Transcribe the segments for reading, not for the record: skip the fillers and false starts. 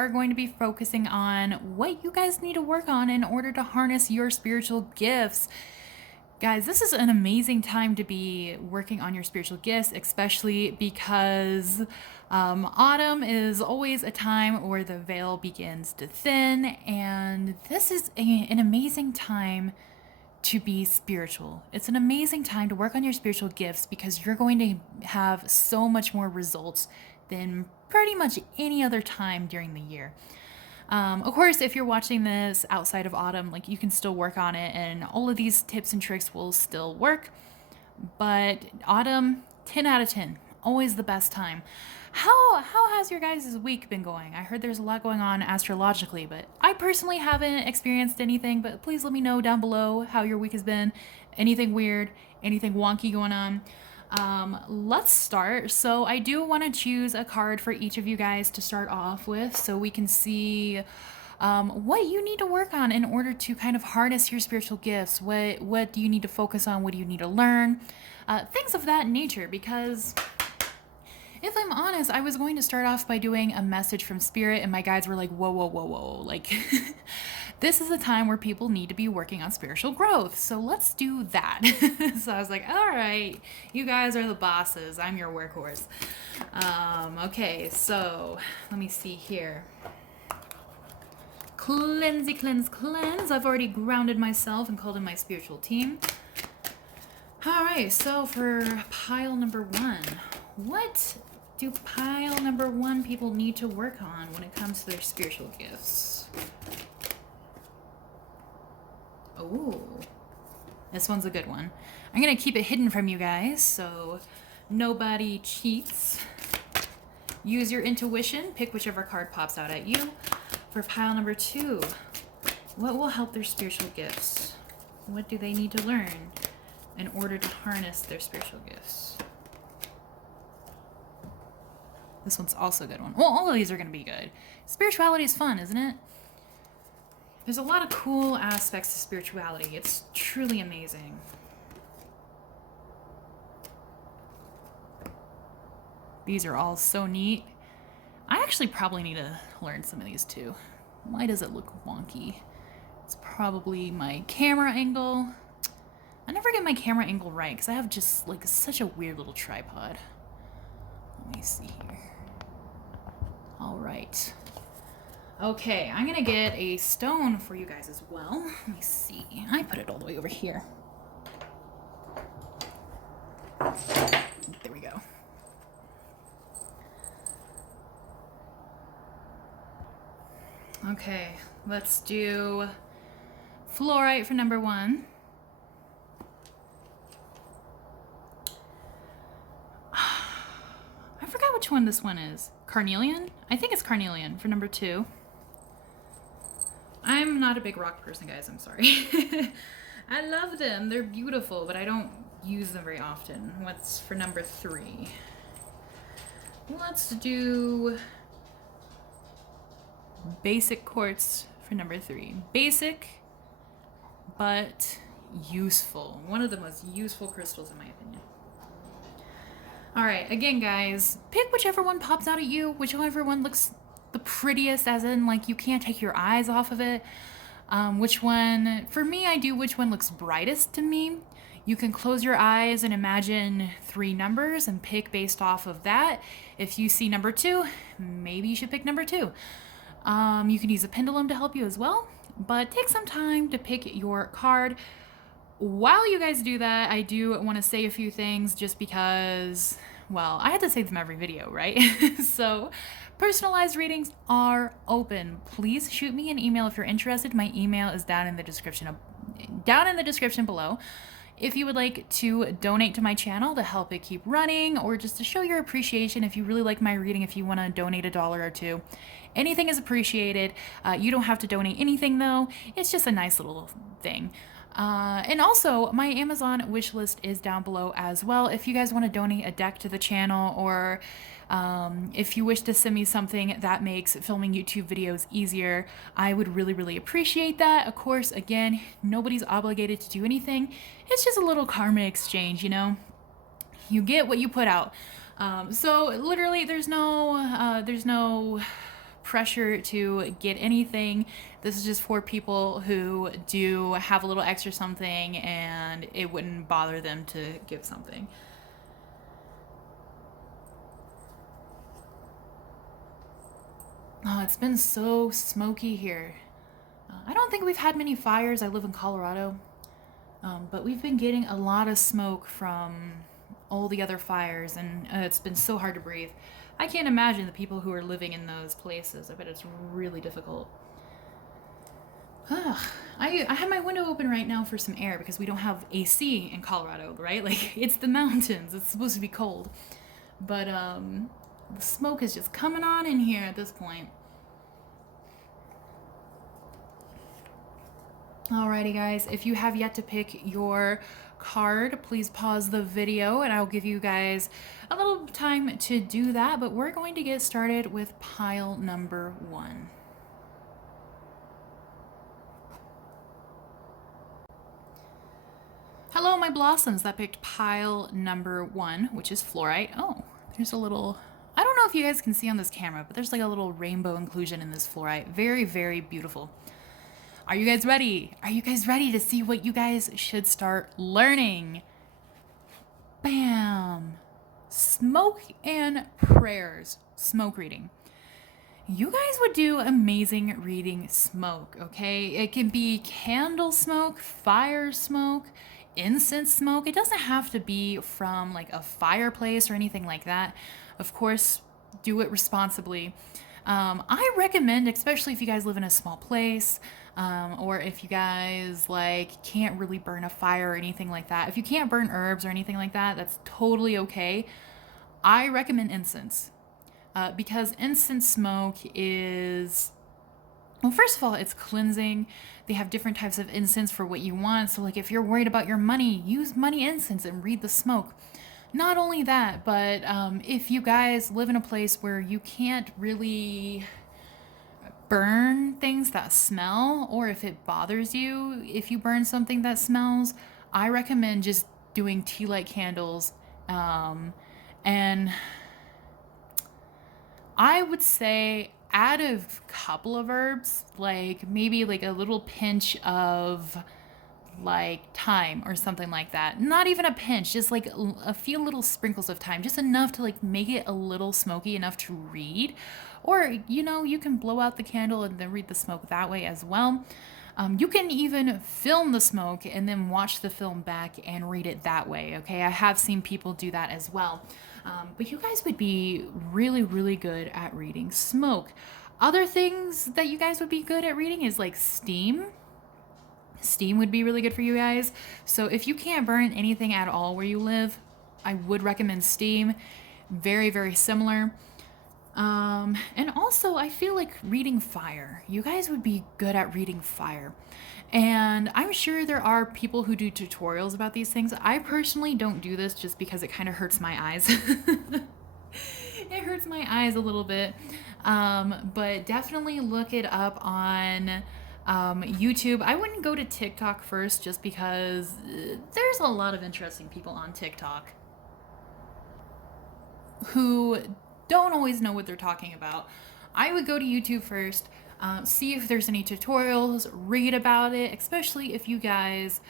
are going to be focusing on what you guys need to work on in order to harness your spiritual gifts. Guys, this is an amazing time to be working on your spiritual gifts, especially because autumn is always a time where the veil begins to thin, and this is an amazing time to be spiritual. It's an amazing time to work on your spiritual gifts because you're going to have so much more results than pretty much any other time during the year. Of course, if you're watching this outside of autumn, like, you can still work on it and all of these tips and tricks will still work. But autumn, 10 out of 10, always the best time. How has your guys' week been going? I heard there's a lot going on astrologically, but I personally haven't experienced anything, but please let me know down below how your week has been. Anything weird, anything wonky going on. Let's start. So I do want to choose a card for each of you guys to start off with so we can see what you need to work on in order to kind of harness your spiritual gifts. What do you need to focus on? What do you need to learn? Things of that nature, because if I'm honest, I was going to start off by doing a message from spirit, and my guides were like, whoa, whoa, whoa, whoa. Like, this is a time where people need to be working on spiritual growth. So let's do that. So I was like, all right, you guys are the bosses. I'm your workhorse. Okay, so let me see here. Cleansey, cleanse, cleanse. I've already grounded myself and called in my spiritual team. All right, so for pile number 1, what do pile number 1 people need to work on when it comes to their spiritual gifts? Oh, this one's a good one. I'm gonna keep it hidden from you guys so nobody cheats. Use your intuition, pick whichever card pops out at you. For pile number 2, what will help their spiritual gifts? What do they need to learn in order to harness their spiritual gifts? This one's also a good one. Well, all of these are going to be good. Spirituality is fun, isn't it? There's a lot of cool aspects to spirituality. It's truly amazing. These are all so neat. I actually probably need to learn some of these too. Why does it look wonky? It's probably my camera angle. I never get my camera angle right because I have just like such a weird little tripod. Let me see here. All right. Okay, I'm gonna get a stone for you guys as well. Let me see. I put it all the way over here. There we go. Okay, let's do fluorite for number 1. I forgot which one this one is. Carnelian? I think it's carnelian for number 2. I'm not a big rock person, guys. I'm sorry. I love them. They're beautiful, but I don't use them very often. What's for number 3? Let's do basic quartz for number 3. Basic, but useful. One of the most useful crystals in my opinion. All right, again, guys, pick whichever one pops out at you, whichever one looks the prettiest, as in, like, you can't take your eyes off of it. Which one, for me, I do which one looks brightest to me. You can close your eyes and imagine 3 numbers and pick based off of that. If you see number 2, maybe you should pick number 2. You can use a pendulum to help you as well, but take some time to pick your card. While you guys do that, I do want to say a few things just because, well, I had to say them every video, right? So, personalized readings are open. Please shoot me an email if you're interested. My email is down in the description below. If you would like to donate to my channel to help it keep running, or just to show your appreciation, if you really like my reading, if you want to donate $1 or $2, anything is appreciated. You don't have to donate anything though. It's just a nice little thing. And also, my Amazon wish list is down below as well. If you guys want to donate a deck to the channel, or if you wish to send me something that makes filming YouTube videos easier, I would really, really appreciate that. Of course, again, nobody's obligated to do anything. It's just a little karma exchange, you know? You get what you put out. So literally, there's no pressure to get anything. This is just for people who do have a little extra something and it wouldn't bother them to give something. Oh, it's been so smoky here. I don't think we've had many fires. I live in Colorado. But we've been getting a lot of smoke from all the other fires, and it's been so hard to breathe. I can't imagine the people who are living in those places. I bet it's really difficult. I have my window open right now for some air because we don't have AC in Colorado, right? Like, it's the mountains. It's supposed to be cold. But the smoke is just coming on in here at this point. Alrighty guys, if you have yet to pick your card, please pause the video and I'll give you guys a little time to do that, but we're going to get started with pile number 1. Hello my blossoms that picked pile number 1, which is fluorite. Oh, there's a little, I don't know if you guys can see on this camera, but there's like a little rainbow inclusion in this fluorite. Very, very beautiful. Are you guys ready? Are you guys ready to see what you guys should start learning? Bam! Smoke and prayers. Smoke reading. You guys would do amazing reading smoke, okay? It can be candle smoke, fire smoke, incense smoke. It doesn't have to be from like a fireplace or anything like that. Of course, do it responsibly. I recommend, especially if you guys live in a small place, or if you guys like can't really burn a fire or anything like that. If you can't burn herbs or anything like that, that's totally okay. I recommend incense, because incense smoke is, well, first of all, it's cleansing. They have different types of incense for what you want. So like if you're worried about your money, use money incense and read the smoke. Not only that, but if you guys live in a place where you can't really burn things that smell, or if it bothers you, if you burn something that smells, I recommend just doing tea light candles. And I would say add a couple of herbs, like maybe like a little pinch of like thyme or something like that. Not even a pinch, just like a few little sprinkles of thyme, just enough to like make it a little smoky enough to read. Or, you know, you can blow out the candle and then read the smoke that way as well. You can even film the smoke and then watch the film back and read it that way, okay? I have seen people do that as well. But you guys would be really, really good at reading smoke. Other things that you guys would be good at reading is like steam. Steam would be really good for you guys. So if you can't burn anything at all where you live, I would recommend steam. Very, very similar. And also I feel like reading fire. You guys would be good at reading fire. And I'm sure there are people who do tutorials about these things. I personally don't do this just because it kind of hurts my eyes. It hurts my eyes a little bit. But definitely look it up on YouTube. I wouldn't go to TikTok first just because there's a lot of interesting people on TikTok who don't always know what they're talking about. I would go to YouTube first, see if there's any tutorials, read about it, especially if you guys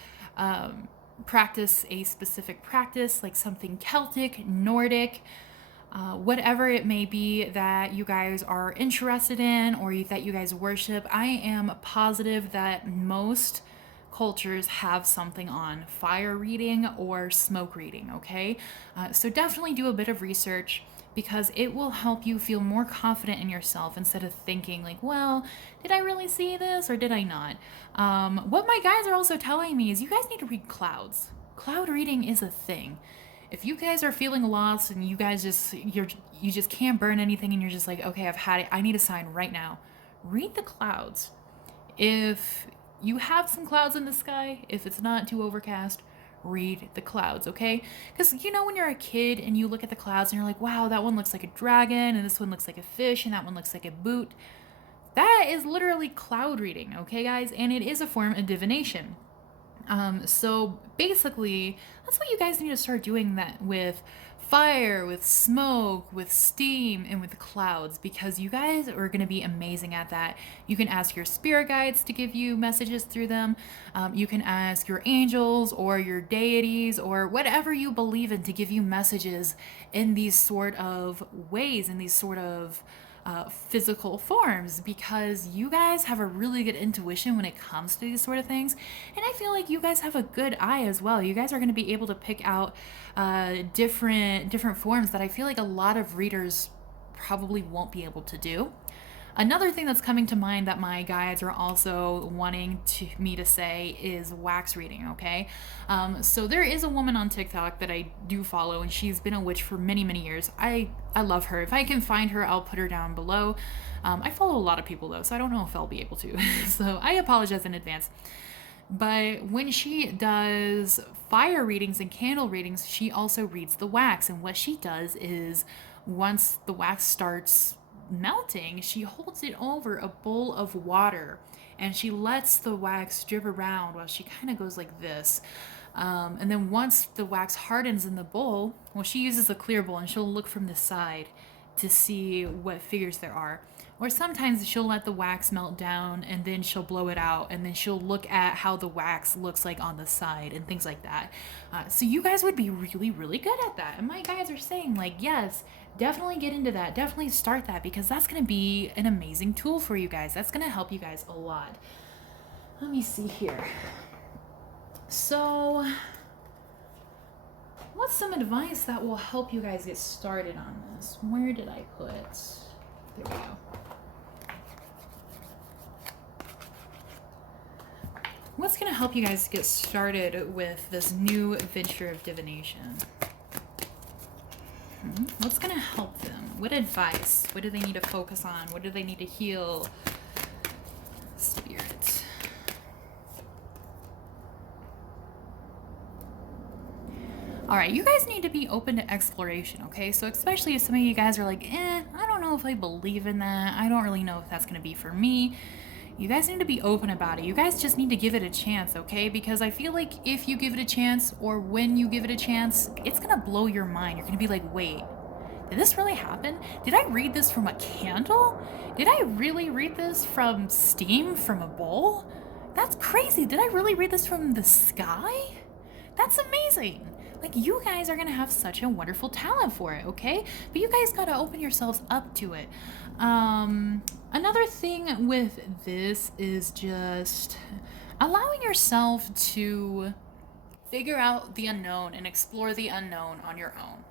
practice a specific practice, like something Celtic, Nordic, whatever it may be that you guys are interested in or that you guys worship. I am positive that most cultures have something on fire reading or smoke reading, okay? So definitely do a bit of research, because it will help you feel more confident in yourself instead of thinking like, well, did I really see this or did I not? What my guys are also telling me is you guys need to read clouds. Cloud reading is a thing. If you guys are feeling lost and you guys you just can't burn anything and you're just like, okay, I've had it, I need a sign right now, read the clouds. If you have some clouds in the sky, if it's not too overcast, read the clouds, okay? Because you know when you're a kid and you look at the clouds and you're like, wow, that one looks like a dragon and this one looks like a fish and that one looks like a boot. That is literally cloud reading, okay guys? And it is a form of divination. So basically that's what you guys need to start doing that with fire, with smoke, with steam, and with clouds, because you guys are going to be amazing at that. You can ask your spirit guides to give you messages through them. You can ask your angels or your deities or whatever you believe in to give you messages in these sort of ways, in these sort of physical forms, because you guys have a really good intuition when it comes to these sort of things. And I feel like you guys have a good eye as well. You guys are going to be able to pick out different forms that I feel like a lot of readers probably won't be able to do. Another thing that's coming to mind that my guides are also wanting me to say is wax reading, okay? So there is a woman on TikTok that I do follow, and she's been a witch for many, many years. I love her. If I can find her, I'll put her down below. I follow a lot of people, though, so I don't know if I'll be able to. So I apologize in advance. But when she does fire readings and candle readings, she also reads the wax. And what she does is, once the wax starts melting, she holds it over a bowl of water and she lets the wax drip around while she kind of goes like this. And then once the wax hardens in the bowl, well, she uses a clear bowl and she'll look from the side to see what figures there are. Or sometimes she'll let the wax melt down and then she'll blow it out and then she'll look at how the wax looks like on the side and things like that. So you guys would be really, really good at that. And my guys are saying, like, yes, definitely get into that. Definitely start that, because that's going to be an amazing tool for you guys. That's going to help you guys a lot. Let me see here. So what's some advice that will help you guys get started on this? Where did I put? There we go. What's going to help you guys get started with this new venture of divination? What's going to help them? What advice? What do they need to focus on? What do they need to heal? Spirit. All right, you guys need to be open to exploration, okay? So especially if some of you guys are like, I don't know if I believe in that. I don't really know if that's going to be for me. You guys need to be open about it. You guys just need to give it a chance, okay? Because I feel like if you give it a chance, or when you give it a chance, it's going to blow your mind. You're going to be like, wait, did this really happen? Did I read this from a candle? Did I really read this from steam from a bowl? That's crazy. Did I really read this from the sky? That's amazing. Like, you guys are going to have such a wonderful talent for it, okay? But you guys got to open yourselves up to it. Another thing with this is just allowing yourself to figure out the unknown and explore the unknown on your own.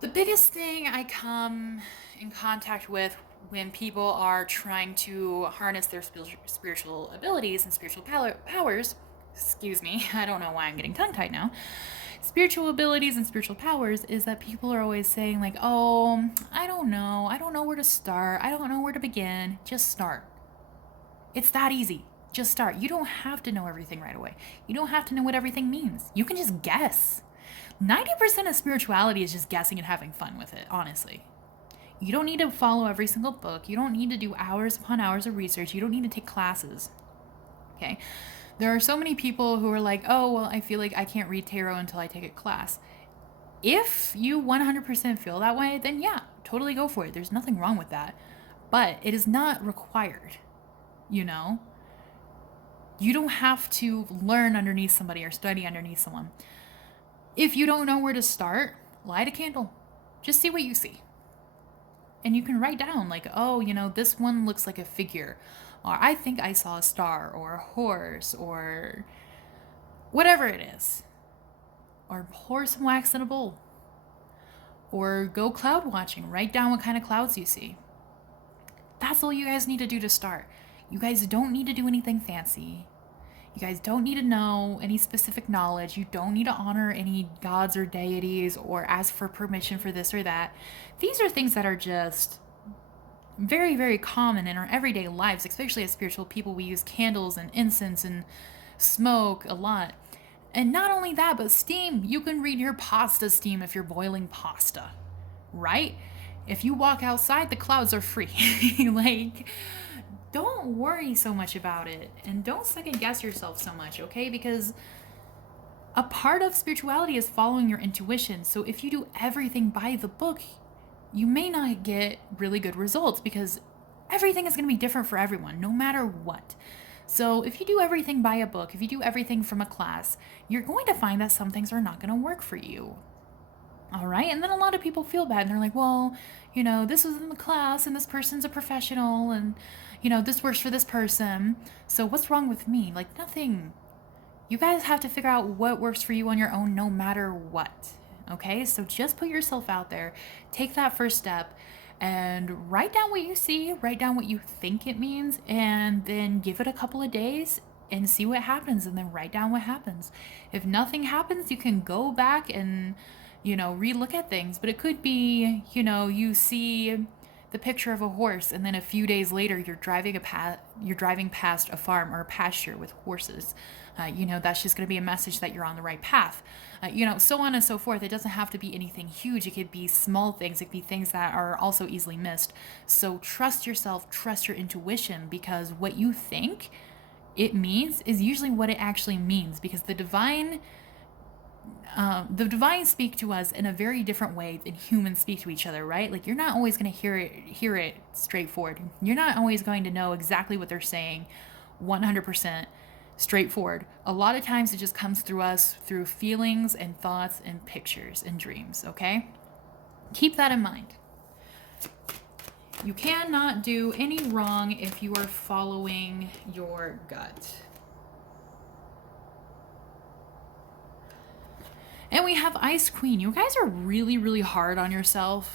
The biggest thing I come in contact with when people are trying to harness their spiritual abilities and spiritual powers, excuse me, I don't know why I'm getting tongue-tied now, spiritual abilities and spiritual powers, is that people are always saying, like, oh, I don't know where to start, I don't know where to begin. Just start. It's that easy. Just start. You don't have to know everything right away. You don't have to know what everything means. You can just guess. 90% of spirituality is just guessing and having fun with it, honestly. You don't need to follow every single book. You don't need to do hours upon hours of research. You don't need to take classes. Okay? There are so many people who are like, oh, well, I feel like I can't read tarot until I take a class. If you 100% feel that way, then yeah, totally go for it. There's nothing wrong with that. But it is not required, you know? You don't have to learn underneath somebody or study underneath someone. If you don't know where to start, light a candle. Just see what you see. And you can write down, like, oh, you know, this one looks like a figure. Or I think I saw a star, or a horse, or whatever it is. Or pour some wax in a bowl. Or go cloud watching. Write down what kind of clouds you see. That's all you guys need to do to start. You guys don't need to do anything fancy. You guys don't need to know any specific knowledge. You don't need to honor any gods or deities or ask for permission for this or that. These are things that are just very, very common in our everyday lives, especially as spiritual people. We use candles and incense and smoke a lot. And not only that, but steam. You can read your pasta steam if you're boiling pasta, right? If you walk outside, the clouds are free. Like, don't worry so much about it, and don't second guess yourself so much, okay? Because A part of spirituality is following your intuition. So if you do everything by the book, you may not get really good results because everything is going to be different for everyone, no matter what. So if you do everything by a book, if you do everything from a class, you're going to find that some things are not going to work for you. All right. And then a lot of people feel bad and they're like, well, this was in the class and this person's a professional and, this works for this person. So what's wrong with me? Like, nothing. You guys have to figure out what works for you on your own, no matter what. Okay. So just put yourself out there, take that first step and write down what you see, write down what you think it means, and then give it a couple of days and see what happens, and then write down what happens. If nothing happens, you can go back and relook at things. But it could be, you see the picture of a horse, and then a few days later, you're driving past a farm or a pasture with horses. That's just going to be a message that you're on the right path. So on and so forth. It doesn't have to be anything huge. It could be small things. It could be things that are also easily missed. So trust yourself, trust your intuition, because what you think it means is usually what it actually means, because the divine speak to us in a very different way than humans speak to each other, right? Like, you're not always going to hear it straightforward. You're not always going to know exactly what they're saying 100% straightforward. A lot of times it just comes through us through feelings and thoughts and pictures and dreams, okay? Keep that in mind. You cannot do any wrong if you are following your gut. And we have Ice Queen. You guys are really, really hard on yourselves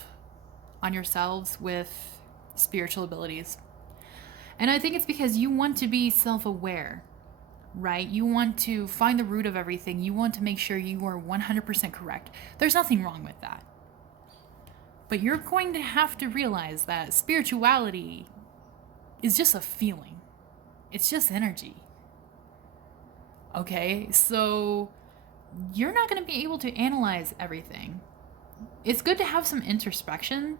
with spiritual abilities. And I think it's because you want to be self-aware, right? You want to find the root of everything. You want to make sure you are 100% correct. There's nothing wrong with that. But you're going to have to realize that spirituality is just a feeling. It's just energy. Okay? So you're not going to be able to analyze everything. It's good to have some introspection,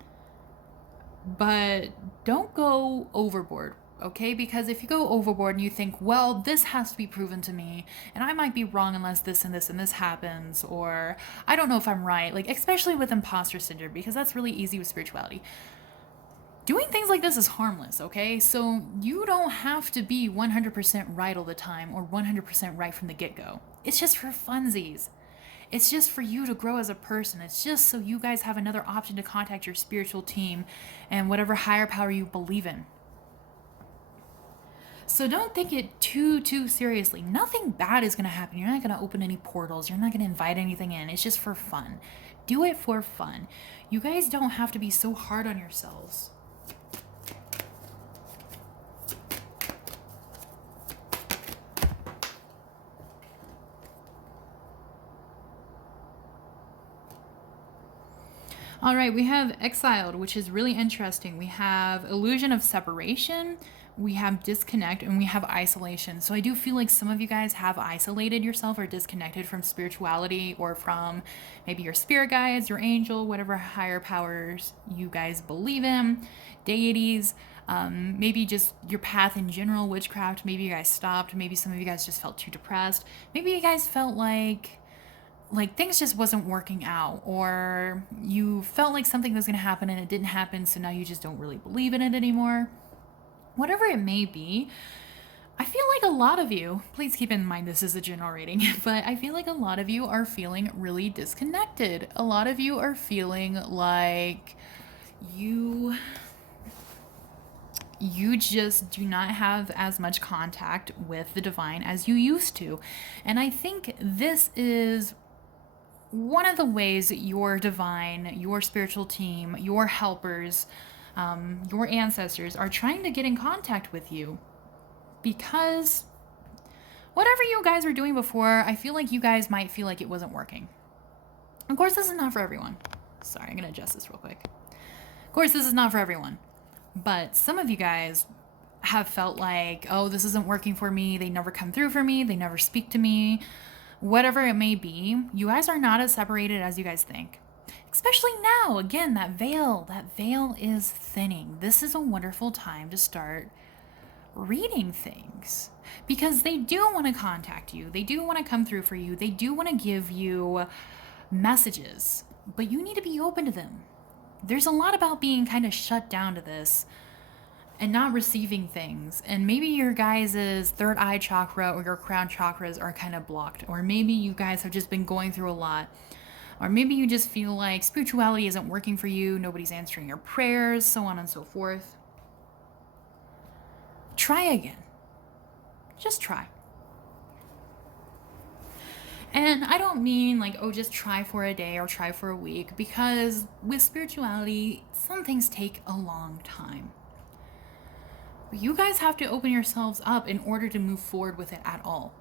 but don't go overboard, okay? Because if you go overboard and you think, well, this has to be proven to me, and I might be wrong unless this and this and this happens, or I don't know if I'm right, like, especially with imposter syndrome, because that's really easy with spirituality. Doing things like this is harmless, okay? So you don't have to be 100% right all the time or 100% right from the get-go. It's just for funsies. It's just for you to grow as a person. It's just so you guys have another option to contact your spiritual team and whatever higher power you believe in. So don't take it too seriously. Nothing bad is going to happen. You're not going to open any portals. You're not going to invite anything in. It's just for fun. Do it for fun. You guys don't have to be so hard on yourselves. All right, we have exiled, which is really interesting. We have illusion of separation, we have disconnect, and we have isolation. So I do feel like some of you guys have isolated yourself or disconnected from spirituality or from maybe your spirit guides, your angel, whatever higher powers you guys believe in, deities, maybe just your path in general, witchcraft. Maybe you guys stopped. Maybe some of you guys just felt too depressed. Maybe you guys felt like things just wasn't working out, or you felt like something was going to happen and it didn't happen, so now you just don't really believe in it anymore. Whatever it may be, I feel like a lot of you, please keep in mind this is a general reading, but I feel like a lot of you are feeling really disconnected. A lot of you are feeling like you just do not have as much contact with the divine as you used to. And I think this is one of the ways that your divine, your spiritual team, your helpers, your ancestors are trying to get in contact with you, because whatever you guys were doing before, I feel like you guys might feel like it wasn't working. Of course, this is not for everyone. Sorry, I'm going to adjust this real quick. Of course, this is not for everyone, but some of you guys have felt like, oh, this isn't working for me. They never come through for me. They never speak to me. Whatever it may be, you guys are not as separated as you guys think. Especially now, again, that veil is thinning. This is a wonderful time to start reading things, because they do want to contact you. They do want to come through for you. They do want to give you messages, but you need to be open to them. There's a lot about being kind of shut down to this and not receiving things. And maybe your guys' third eye chakra or your crown chakras are kind of blocked. Or maybe you guys have just been going through a lot. Or maybe you just feel like spirituality isn't working for you, nobody's answering your prayers, so on and so forth. Try again. Just try. And I don't mean like, oh, just try for a day or try for a week, because with spirituality, some things take a long time. You guys have to open yourselves up in order to move forward with it at all.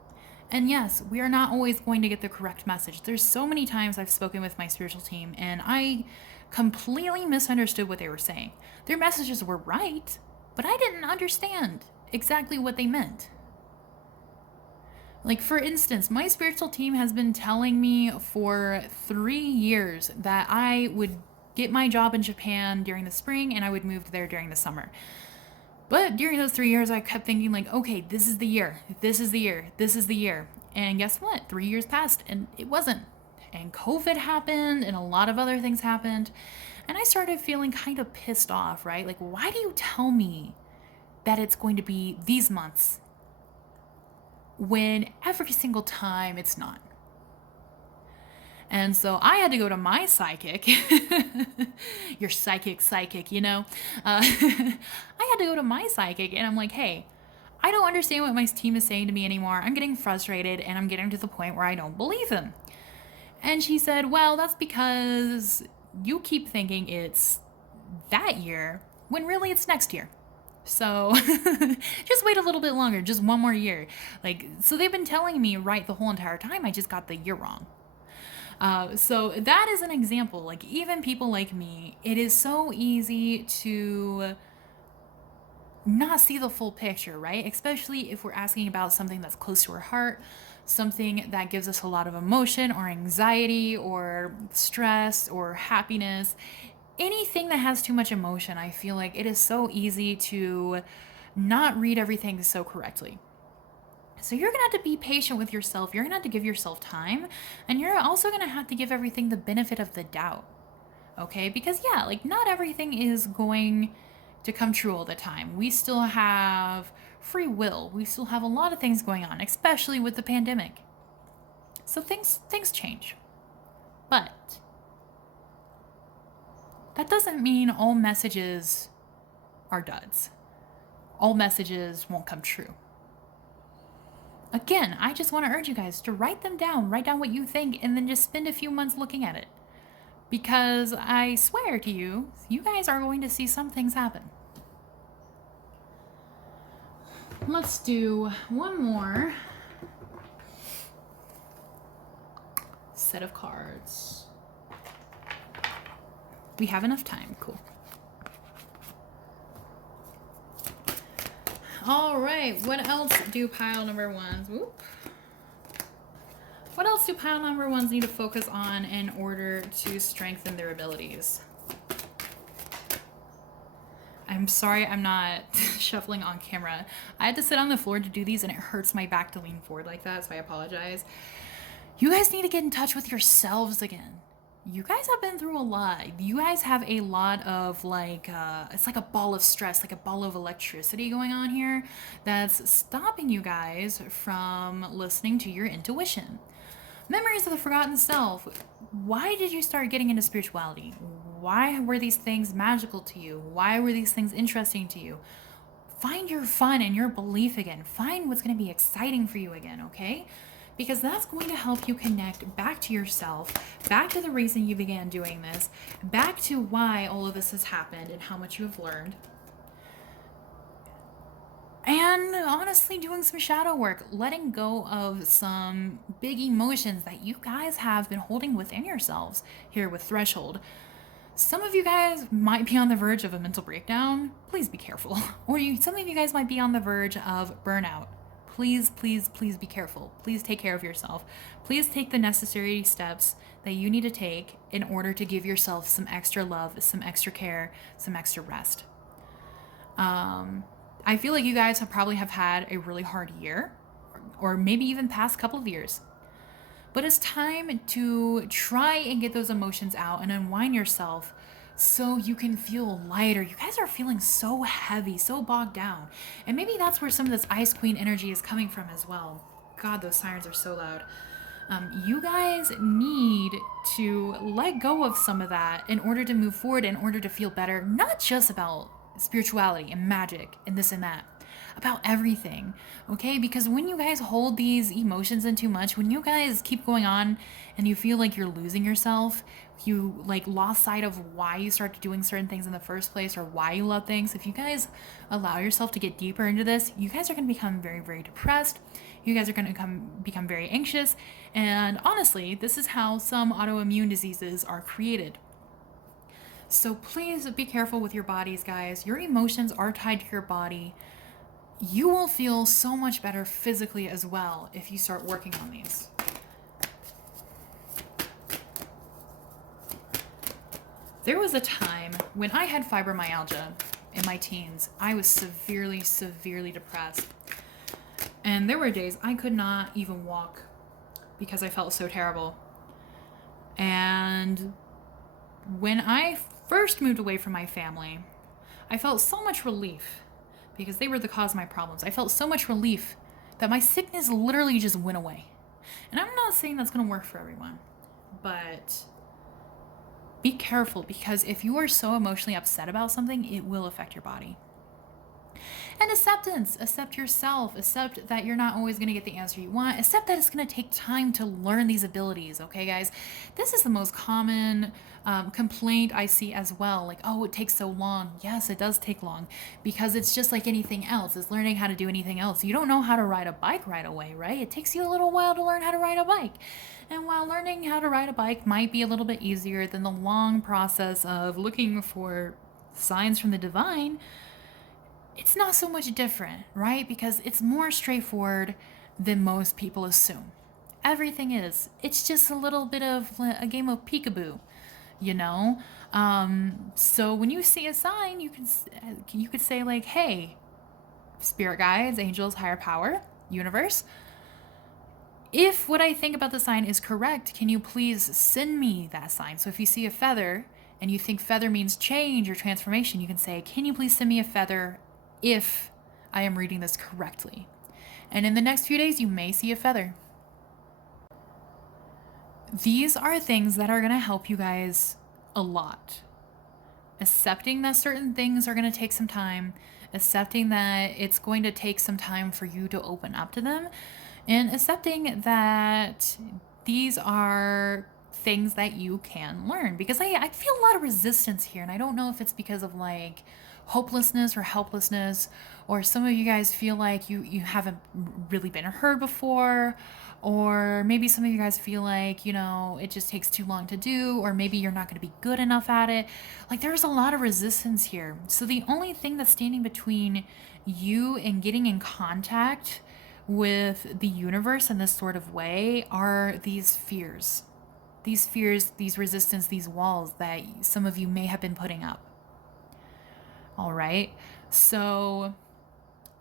And yes, we are not always going to get the correct message. There's so many times I've spoken with my spiritual team and I completely misunderstood what they were saying. Their messages were right, but I didn't understand exactly what they meant. Like, for instance, my spiritual team has been telling me for 3 years that I would get my job in Japan during the spring and I would move there during the summer. But during those 3 years, I kept thinking like, okay, this is the year, this is the year, this is the year. And guess what? 3 years passed and it wasn't. And COVID happened and a lot of other things happened. And I started feeling kind of pissed off, right? Like, why do you tell me that it's going to be these months when every single time it's not? And so I had to go to my psychic, your psychic, you know? I had to go to my psychic and I'm like, hey, I don't understand what my team is saying to me anymore. I'm getting frustrated and I'm getting to the point where I don't believe them. And she said, well, that's because you keep thinking it's that year when really it's next year. So just wait a little bit longer, just one more year. Like, so they've been telling me right the whole entire time. I just got the year wrong. So that is an example. Like, even people like me, it is so easy to not see the full picture, right? Especially if we're asking about something that's close to our heart, something that gives us a lot of emotion or anxiety or stress or happiness. Anything that has too much emotion, I feel like it is so easy to not read everything so correctly. So you're going to have to be patient with yourself. You're going to have to give yourself time. And you're also going to have to give everything the benefit of the doubt. Okay? Because yeah, like, not everything is going to come true all the time. We still have free will. We still have a lot of things going on, especially with the pandemic. So things change. But that doesn't mean all messages are duds. All messages won't come true. Again, I just want to urge you guys to write them down. Write down what you think and then just spend a few months looking at it. Because I swear to you, you guys are going to see some things happen. Let's do one more set of cards. We have enough time. Cool. All right. What else do pile number ones? Whoop. What else do pile number ones need to focus on in order to strengthen their abilities? I'm sorry I'm not shuffling on camera. I had to sit on the floor to do these and it hurts my back to lean forward like that, so I apologize. You guys need to get in touch with yourselves again. You guys have been through a lot. You guys have a lot of like, it's like a ball of stress, like a ball of electricity going on here that's stopping you guys from listening to your intuition. Memories of the forgotten self. Why did you start getting into spirituality? Why were these things magical to you? Why were these things interesting to you? Find your fun and your belief again. Find what's going to be exciting for you again, okay? Because that's going to help you connect back to yourself, back to the reason you began doing this, back to why all of this has happened and how much you have learned. And honestly, doing some shadow work, letting go of some big emotions that you guys have been holding within yourselves here with Threshold. Some of you guys might be on the verge of a mental breakdown. Please be careful. Or some of you guys might be on the verge of burnout. Please, please, please be careful. Please take care of yourself. Please take the necessary steps that you need to take in order to give yourself some extra love, some extra care, some extra rest. I feel like you guys have had a really hard year, or maybe even past couple of years. But it's time to try and get those emotions out and unwind yourself so you can feel lighter. You guys are feeling so heavy, so bogged down. And maybe that's where some of this Ice Queen energy is coming from as well. God, those sirens are so loud. You guys need to let go of some of that in order to move forward, in order to feel better, not just about spirituality and magic and this and that, about everything, okay? Because when you guys hold these emotions in too much, when you guys keep going on and you feel like you're losing yourself, you like lost sight of why you started doing certain things in the first place or why you love things. If you guys allow yourself to get deeper into this, you guys are going to become very, very depressed. You guys are going to become very anxious. And honestly, this is how some autoimmune diseases are created. So please be careful with your bodies, guys. Your emotions are tied to your body. You will feel so much better physically as well if you start working on these. There was a time when I had fibromyalgia in my teens. I was severely, severely depressed. And there were days I could not even walk because I felt so terrible. And when I first moved away from my family, I felt so much relief because they were the cause of my problems. I felt so much relief that my sickness literally just went away. And I'm not saying that's going to work for everyone, but be careful, because if you are so emotionally upset about something, it will affect your body. And acceptance. Accept yourself. Accept that you're not always going to get the answer you want. Accept that it's going to take time to learn these abilities, okay, guys? This is the most common complaint I see as well. Like, oh, it takes so long. Yes, it does take long, because it's just like anything else. It's learning how to do anything else. You don't know how to ride a bike right away, right? It takes you a little while to learn how to ride a bike. And while learning how to ride a bike might be a little bit easier than the long process of looking for signs from the divine, it's not so much different, right? Because it's more straightforward than most people assume. Everything is. It's just a little bit of a game of peekaboo, you know? So when you see a sign, you could say like, hey, spirit guides, angels, higher power, universe, if what I think about the sign is correct, can you please send me that sign? So if you see a feather and you think feather means change or transformation, you can say, can you please send me a feather if I am reading this correctly? And in the next few days, you may see a feather. These are things that are going to help you guys a lot. Accepting that certain things are going to take some time, accepting that it's going to take some time for you to open up to them, and accepting that these are things that you can learn. Because I feel a lot of resistance here, and I don't know if it's because of like hopelessness or helplessness, or some of you guys feel like you haven't really been heard before, or maybe some of you guys feel like, you know, it just takes too long to do, or maybe you're not going to be good enough at it. Like, there's a lot of resistance here. So the only thing that's standing between you and getting in contact with the universe in this sort of way are these fears, these resistance, these walls that some of you may have been putting up. All right. So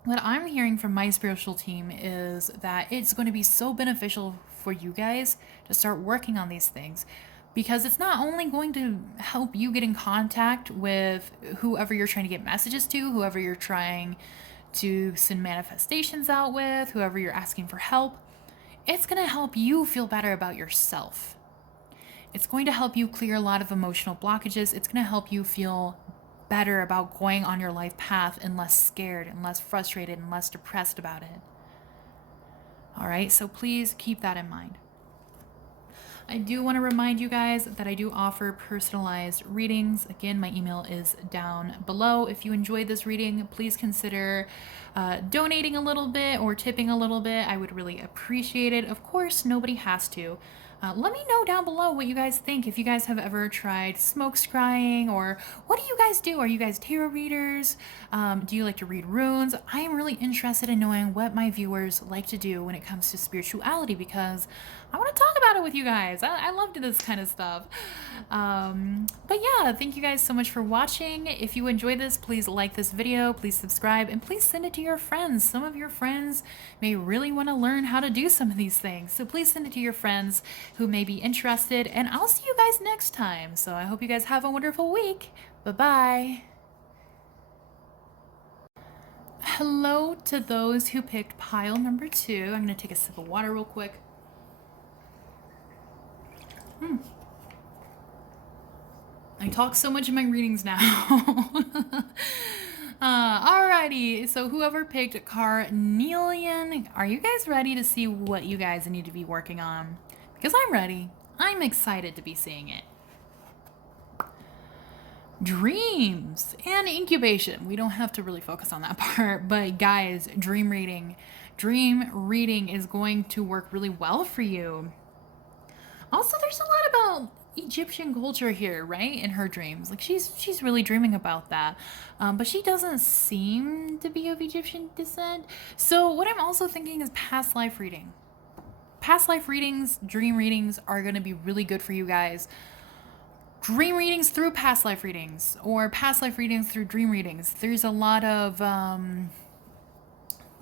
what I'm hearing from my spiritual team is that it's going to be so beneficial for you guys to start working on these things, because it's not only going to help you get in contact with whoever you're trying to get messages to, whoever you're trying to send manifestations out with, whoever you're asking for help. It's going to help you feel better about yourself. It's going to help you clear a lot of emotional blockages. It's going to help you feel better about going on your life path and less scared and less frustrated and less depressed about it. All right, so please keep that in mind. I do want to remind you guys that I do offer personalized readings. Again, my email is down below. If you enjoyed this reading, please consider donating a little bit or tipping a little bit. I would really appreciate it. Of course, nobody has to, Let me know down below what you guys think. If you guys have ever tried smoke scrying, or what do you guys do? Are you guys tarot readers? Do you like to read runes? I am really interested in knowing what my viewers like to do when it comes to spirituality, because I want to talk about it with you guys. I love this kind of stuff. But yeah, thank you guys so much for watching. If you enjoyed this, please like this video, please subscribe, and please send it to your friends. Some of your friends may really want to learn how to do some of these things. So please send it to your friends who may be interested, and I'll see you guys next time. So I hope you guys have a wonderful week. Bye-bye. Hello to those who picked pile number 2. I'm going to take a sip of water real quick. I talk so much in my readings now. Alrighty, so whoever picked Carnelian, are you guys ready to see what you guys need to be working on? Because I'm ready. I'm excited to be seeing it. Dreams and incubation. We don't have to really focus on that part, but guys, dream reading. Dream reading is going to work really well for you. Also, there's a lot about Egyptian culture here, right? In her dreams. Like she's really dreaming about that. But she doesn't seem to be of Egyptian descent. So what I'm also thinking is past life reading. Past life readings, dream readings are going to be really good for you guys. Dream readings through past life readings, or past life readings through dream readings. There's a lot of, let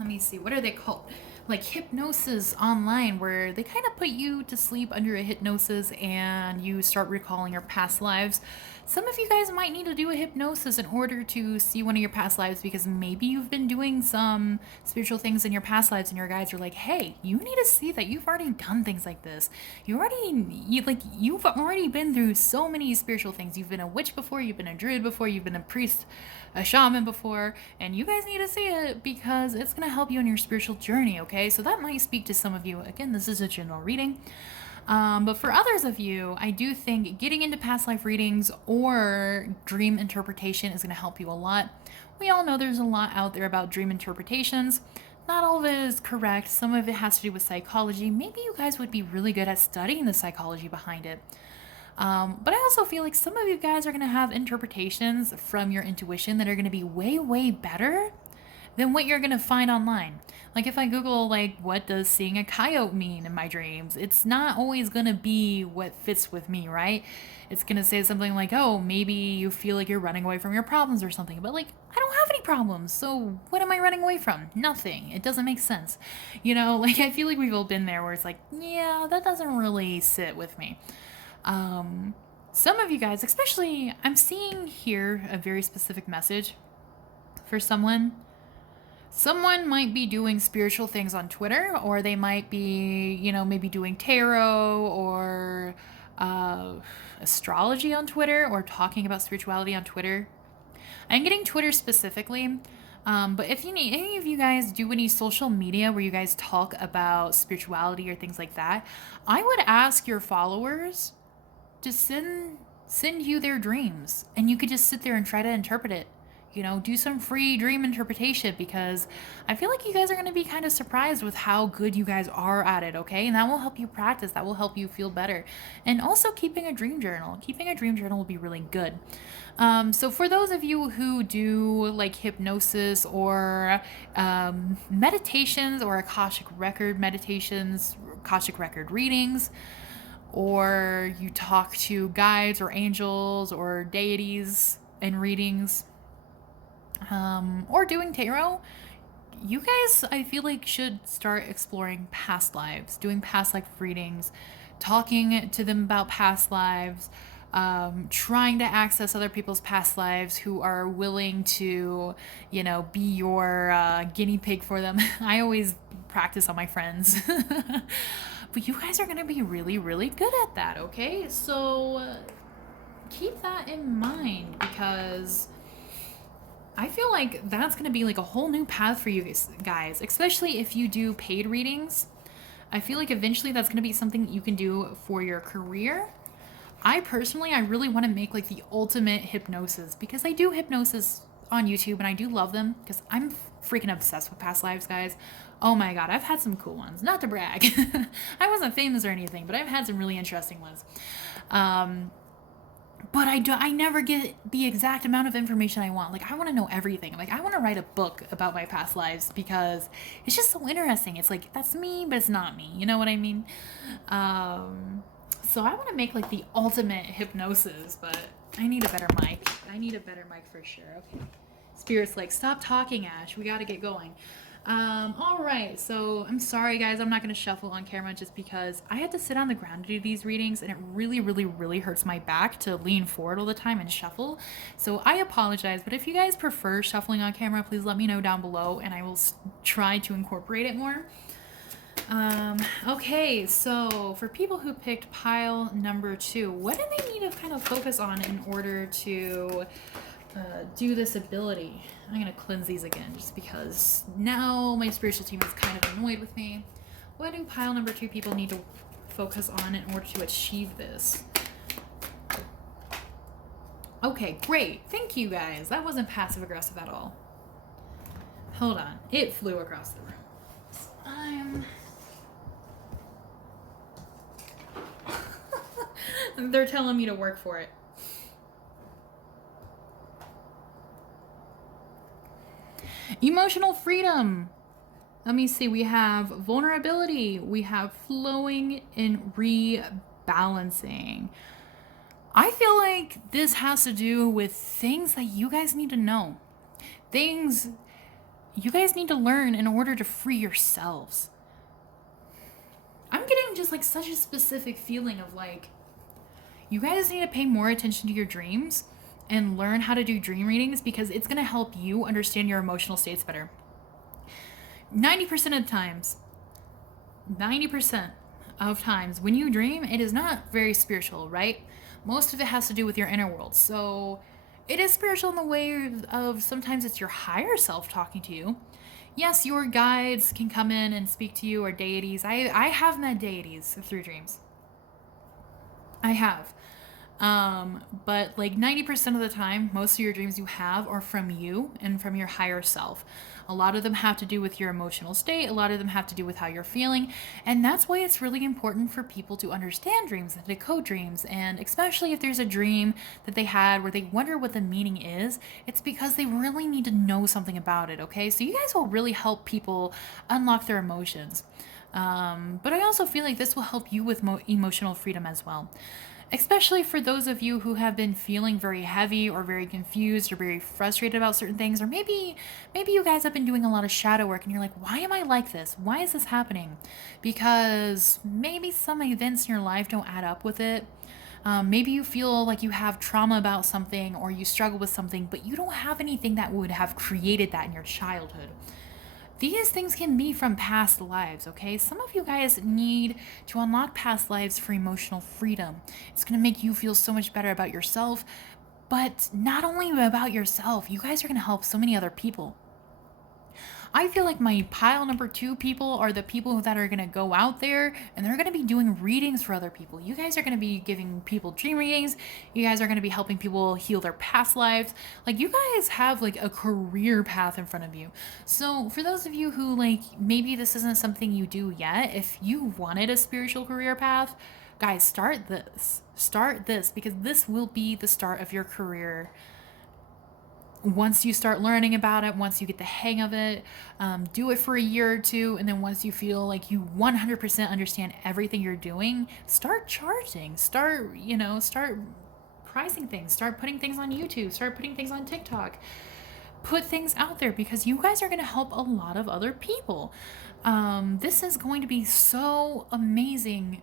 me see, what are they called? Like hypnosis online, where they kind of put you to sleep under a hypnosis and you start recalling your past lives. Some of you guys might need to do a hypnosis in order to see one of your past lives, because maybe you've been doing some spiritual things in your past lives and your guides are like, hey, you need to see that you've already done things like this. You've already been through so many spiritual things. You've been a witch before, you've been a druid before, you've been a priest, a shaman before, and you guys need to see it because it's going to help you in your spiritual journey, okay? So that might speak to some of you. Again, this is a general reading. But for others of you, I do think getting into past life readings or dream interpretation is going to help you a lot. We all know there's a lot out there about dream interpretations. Not all of it is correct. Some of it has to do with psychology. Maybe you guys would be really good at studying the psychology behind it. But I also feel like some of you guys are going to have interpretations from your intuition that are going to be way, way better than what you're going to find online. Like if I Google, like, what does seeing a coyote mean in my dreams? It's not always going to be what fits with me, right? It's going to say something like, oh, maybe you feel like you're running away from your problems or something. But like, I don't have any problems. So what am I running away from? Nothing. It doesn't make sense. You know, like I feel like we've all been there where it's like, yeah, that doesn't really sit with me. Some of you guys, especially, I'm seeing here a very specific message for someone. Someone might be doing spiritual things on Twitter, or they might be, you know, maybe doing tarot or astrology on Twitter, or talking about spirituality on Twitter. I'm getting Twitter specifically, but if any of you guys do any social media where you guys talk about spirituality or things like that, I would ask your followers to send you their dreams, and you could just sit there and try to interpret it. You know, do some free dream interpretation, because I feel like you guys are going to be kind of surprised with how good you guys are at it, okay? And that will help you practice. That will help you feel better. And also keeping a dream journal. Keeping a dream journal will be really good. So for those of you who do like hypnosis or meditations or Akashic record meditations, Akashic record readings, or you talk to guides or angels or deities in readings, or doing tarot, you guys, I feel like, should start exploring past lives, doing past life readings, talking to them about past lives, trying to access other people's past lives who are willing to, you know, be your guinea pig for them. I always practice on my friends. But you guys are going to be really, really good at that, okay? So keep that in mind, because I feel like that's going to be like a whole new path for you guys, especially if you do paid readings. I feel like eventually that's going to be something you can do for your career. I really want to make like the ultimate hypnosis, because I do hypnosis on YouTube and I do love them because I'm freaking obsessed with past lives, guys. Oh my God, I've had some cool ones. Not to brag. I wasn't famous or anything, but I've had some really interesting ones. But I never get the exact amount of information I want. Like, I want to know everything. Like, I want to write a book about my past lives because it's just so interesting. It's like, that's me, but it's not me. You know what I mean? So I want to make like the ultimate hypnosis, but I need a better mic. I need a better mic for sure. Okay. Spirit's like, stop talking, Ash. We got to get going. All right. So I'm sorry, guys. I'm not going to shuffle on camera just because I had to sit on the ground to do these readings, and it really, really, really hurts my back to lean forward all the time and shuffle. So I apologize. But if you guys prefer shuffling on camera, please let me know down below, and I will try to incorporate it more. Okay, so for people who picked pile number 2, what do they need to kind of focus on in order to do this ability? I'm going to cleanse these again just because now my spiritual team is kind of annoyed with me. What do pile number 2 people need to focus on in order to achieve this? Okay, great. Thank you, guys. That wasn't passive aggressive at all. Hold on. It flew across the room. So they're telling me to work for it. Emotional freedom. Let me see. We have vulnerability. We have flowing and rebalancing. I feel like this has to do with things that you guys need to know. Things you guys need to learn in order to free yourselves. I'm getting just like such a specific feeling of like, you guys need to pay more attention to your dreams and learn how to do dream readings because it's going to help you understand your emotional states better. 90% of times when you dream, it is not very spiritual, right? Most of it has to do with your inner world. So it is spiritual in the way of sometimes it's your higher self talking to you. Yes, your guides can come in and speak to you, or deities. I have met deities through dreams. I have. But like 90% of the time, most of your dreams you have are from you and from your higher self. A lot of them have to do with your emotional state. A lot of them have to do with how you're feeling. And that's why it's really important for people to understand dreams and decode dreams. And especially if there's a dream that they had where they wonder what the meaning is, it's because they really need to know something about it, okay? So you guys will really help people unlock their emotions. But I also feel like this will help you with emotional freedom as well. Especially for those of you who have been feeling very heavy or very confused or very frustrated about certain things, or maybe you guys have been doing a lot of shadow work and you're like, why am I like this? Why is this happening? Because maybe some events in your life don't add up with it. Maybe you feel like you have trauma about something or you struggle with something, but you don't have anything that would have created that in your childhood. These things can be from past lives, okay? Some of you guys need to unlock past lives for emotional freedom. It's going to make you feel so much better about yourself, but not only about yourself, you guys are going to help so many other people. I feel like my pile number 2 people are the people that are going to go out there and they're going to be doing readings for other people. You guys are going to be giving people dream readings. You guys are going to be helping people heal their past lives. Like, you guys have like a career path in front of you. So for those of you who like, maybe this isn't something you do yet, if you wanted a spiritual career path, guys, start this because this will be the start of your career. Once you start learning about it, once you get the hang of it, do it for a year or 2, and then once you feel like you 100% understand everything you're doing, start charging, start pricing things, start putting things on YouTube, start putting things on TikTok, put things out there because you guys are going to help a lot of other people. This is going to be so amazing,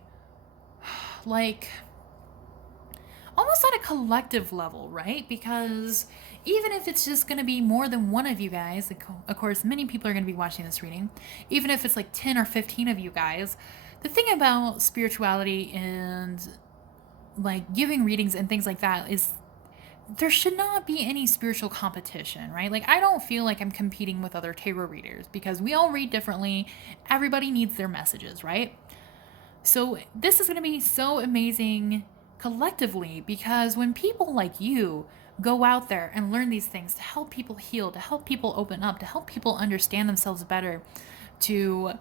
like almost at a collective level, right? Because even if it's just going to be more than one of you guys, of course, many people are going to be watching this reading, even if it's like 10 or 15 of you guys, the thing about spirituality and like giving readings and things like that is there should not be any spiritual competition, right? Like, I don't feel like I'm competing with other tarot readers because we all read differently. Everybody needs their messages, right? So this is going to be so amazing collectively because when people like you go out there and learn these things to help people heal, to help people open up, to help people understand themselves better, to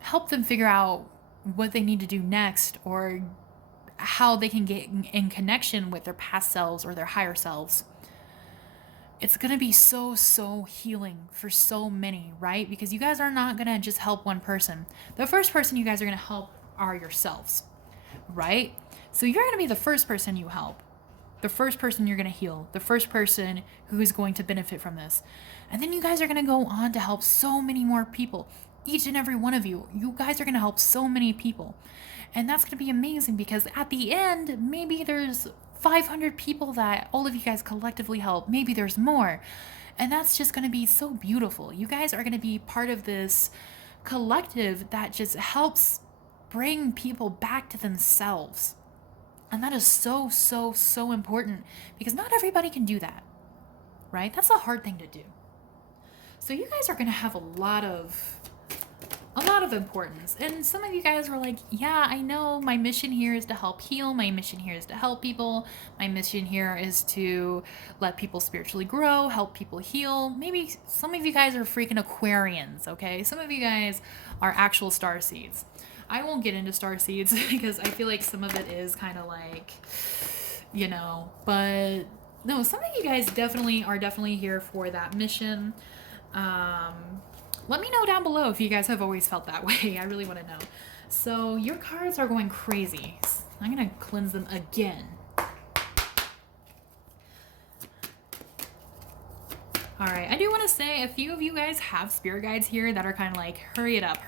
help them figure out what they need to do next, or how they can get in connection with their past selves or their higher selves. It's going to be so healing for so many, right? Because you guys are not going to just help one person. The first person you guys are going to help are yourselves, right? So you're going to be the first person you help, the first person you're going to heal, the first person who is going to benefit from this. And then you guys are going to go on to help so many more people. Each and every one of you guys are going to help so many people. And that's going to be amazing, because at the end, maybe there's 500 people that all of you guys collectively help. Maybe there's more. And that's just going to be so beautiful. You guys are going to be part of this collective that just helps bring people back to themselves. And that is so important, because not everybody can do that, right? That's a hard thing to do. So you guys are going to have a lot of importance. And some of you guys were like, yeah, I know my mission here is to help heal. My mission here is to help people. My mission here is to let people spiritually grow, help people heal. Maybe some of you guys are freaking Aquarians, okay? Some of you guys are actual star seeds. I won't get into star seeds because I feel like some of it is kind of like, but no, some of you guys are definitely here for that mission. Let me know down below if you guys have always felt that way. I really want to know. So your cards are going crazy. I'm going to cleanse them again. All right. I do want to say a few of you guys have spirit guides here that are kind of like, hurry it up.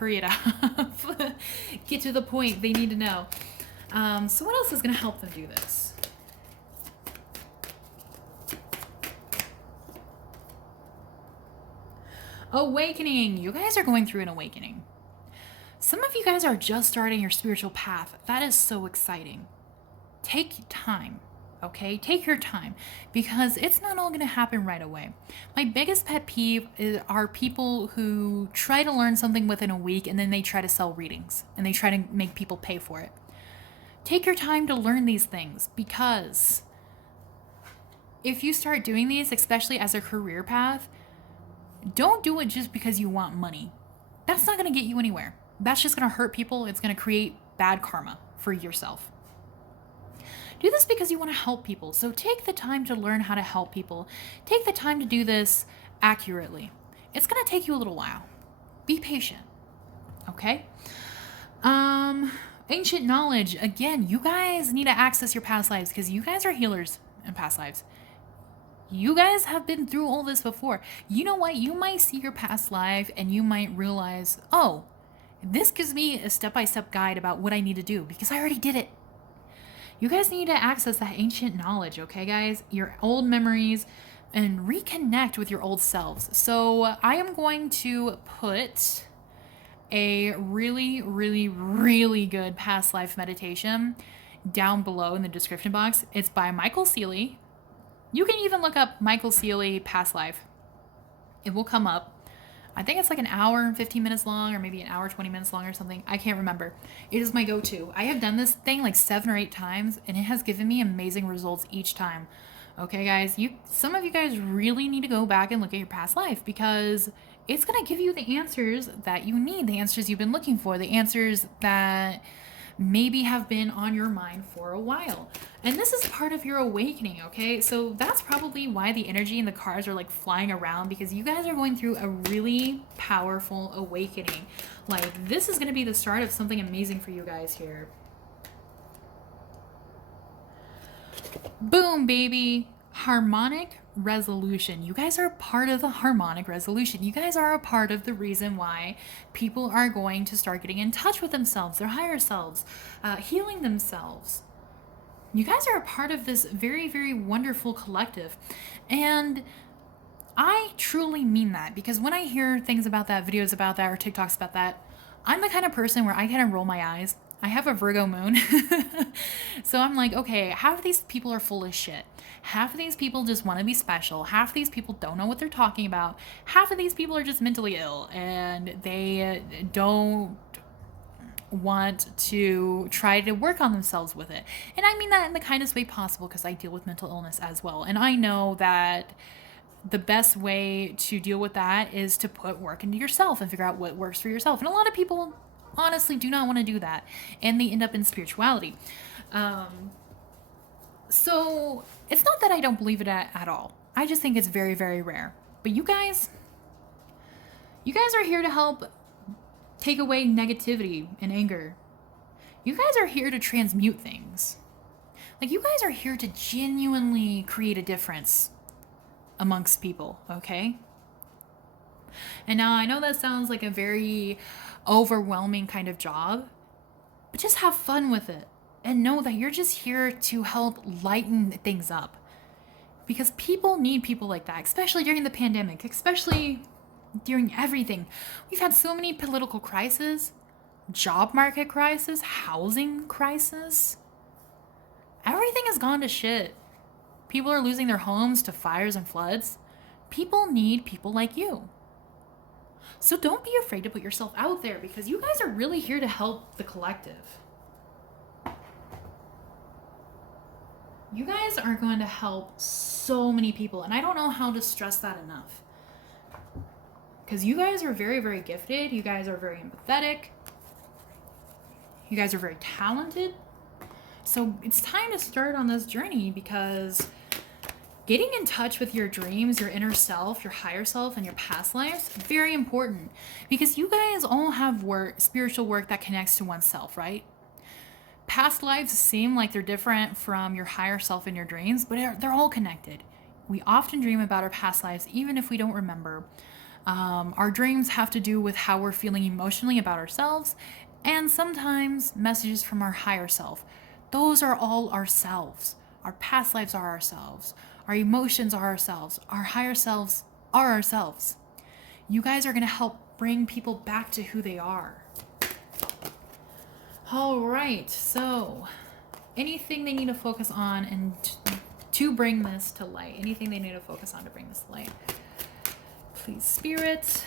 Get to the point. They need to know. So what else is going to help them do this? Awakening. You guys are going through an awakening. Some of you guys are just starting your spiritual path. That is so exciting. Take time, okay? Take your time, because it's not all going to happen right away. My biggest pet peeve are people who try to learn something within a week and then they try to sell readings and they try to make people pay for it. Take your time to learn these things, because if you start doing these, especially as a career path, don't do it just because you want money. That's not going to get you anywhere. That's just going to hurt people. It's going to create bad karma for yourself. Do this because you want to help people. So take the time to learn how to help people. Take the time to do this accurately. It's going to take you a little while. Be patient. Okay? Ancient knowledge. Again, you guys need to access your past lives, because you guys are healers in past lives. You guys have been through all this before. You know what? You might see your past life and you might realize, oh, this gives me a step-by-step guide about what I need to do, because I already did it. You guys need to access that ancient knowledge, okay, guys? Your old memories, and reconnect with your old selves. So I am going to put a really good past life meditation down below in the description box. It's by Michael Seeley. You can even look up Michael Seeley past life. It will come up. I think it's like an hour and 15 minutes long, or maybe an hour 20 minutes long or something. I can't remember. It is my go-to. I have done this thing like 7 or 8 times, and it has given me amazing results each time. Okay, guys, some of you guys really need to go back and look at your past life, because it's going to give you the answers that you need, the answers you've been looking for, the answers that maybe have been on your mind for a while. And this is part of your awakening, okay? So that's probably why the energy and the cards are like flying around, because you guys are going through a really powerful awakening. Like, this is going to be the start of something amazing for you guys here. Boom, baby. Harmonic resolution. You guys are part of the harmonic resolution. You guys are a part of the reason why people are going to start getting in touch with themselves, their higher selves, healing themselves. You guys are a part of this very wonderful collective. And I truly mean that, because when I hear things about that, videos about that, or TikToks about that, I'm the kind of person where I kind of roll my eyes. I have a Virgo moon. So I'm like, okay, half of these people are full of shit. Half of these people just want to be special. Half of these people don't know what they're talking about. Half of these people are just mentally ill, and they don't want to try to work on themselves with it. And I mean that in the kindest way possible, because I deal with mental illness as well. And I know that the best way to deal with that is to put work into yourself and figure out what works for yourself. And a lot of people honestly do not want to do that, and they end up in spirituality. So it's not that I don't believe it at all. I just think it's very, very rare. But you guys are here to help take away negativity and anger. You guys are here to transmute things. Like, you guys are here to genuinely create a difference amongst people, okay? And now I know that sounds like a very overwhelming kind of job, but just have fun with it and know that you're just here to help lighten things up. Because people need people like that, especially during the pandemic, especially during everything. We've had so many political crises, job market crisis, housing crisis. Everything has gone to shit. People are losing their homes to fires and floods. People need people like you. So don't be afraid to put yourself out there, because you guys are really here to help the collective. You guys are going to help so many people, and I don't know how to stress that enough. Because you guys are very, very gifted. You guys are very empathetic. You guys are very talented. So it's time to start on this journey, because getting in touch with your dreams, your inner self, your higher self, and your past lives, very important. Because you guys all have spiritual work that connects to oneself, right? Past lives seem like they're different from your higher self and your dreams, but they're all connected. We often dream about our past lives, even if we don't remember. Our dreams have to do with how we're feeling emotionally about ourselves, and sometimes messages from our higher self. Those are all ourselves. Our past lives are ourselves. Our emotions are ourselves. Our higher selves are ourselves. You guys are going to help bring people back to who they are. All right, so anything they need to focus on and to bring this to light, anything they need to focus on to bring this to light. Please, Spirit.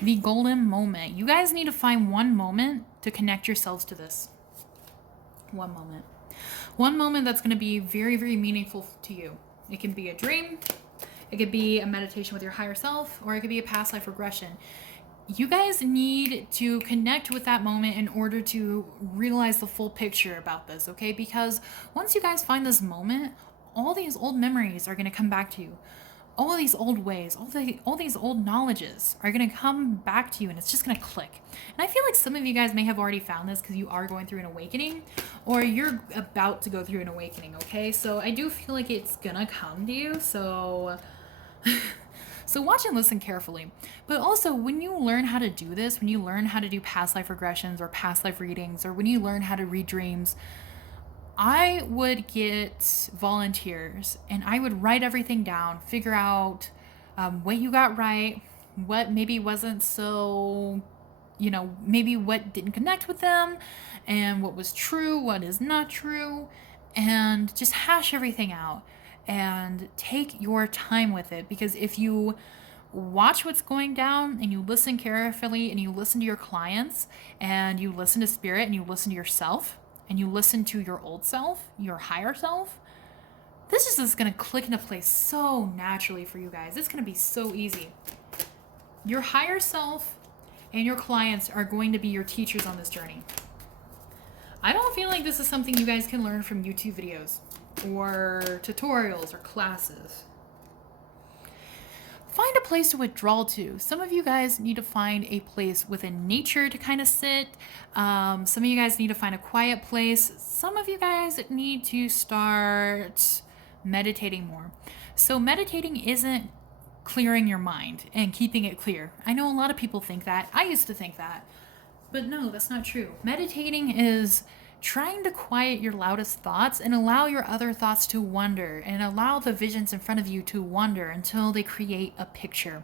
The golden moment. You guys need to find one moment to connect yourselves to this. One moment. One moment that's going to be very, very meaningful to you. It can be a dream. It could be a meditation with your higher self, or it could be a past life regression. You guys need to connect with that moment in order to realize the full picture about this, okay? Because once you guys find this moment, all these old memories are going to come back to you. All these old ways, all these old knowledges are going to come back to you, and it's just going to click. And I feel like some of you guys may have already found this because you are going through an awakening, or you're about to go through an awakening, okay? So I do feel like it's going to come to you, so watch and listen carefully. But also, when you learn how to do this, when you learn how to do past life regressions or past life readings, or when you learn how to read dreams, I would get volunteers and I would write everything down, figure out what you got right, what maybe wasn't so, maybe what didn't connect with them, and what was true, what is not true, and just hash everything out and take your time with it. Because if you watch what's going down and you listen carefully and you listen to your clients and you listen to spirit and you listen to yourself, and you listen to your old self, your higher self, this is just going to click into place so naturally for you guys. It's going to be so easy. Your higher self and your clients are going to be your teachers on this journey. I don't feel like this is something you guys can learn from YouTube videos or tutorials or classes. Find a place to withdraw to. Some of you guys need to find a place within nature to kind of sit. Some of you guys need to find a quiet place. Some of you guys need to start meditating more. So meditating isn't clearing your mind and keeping it clear. I know a lot of people think that. I used to think that. But no, that's not true. Meditating is trying to quiet your loudest thoughts and allow your other thoughts to wander, and allow the visions in front of you to wander until they create a picture,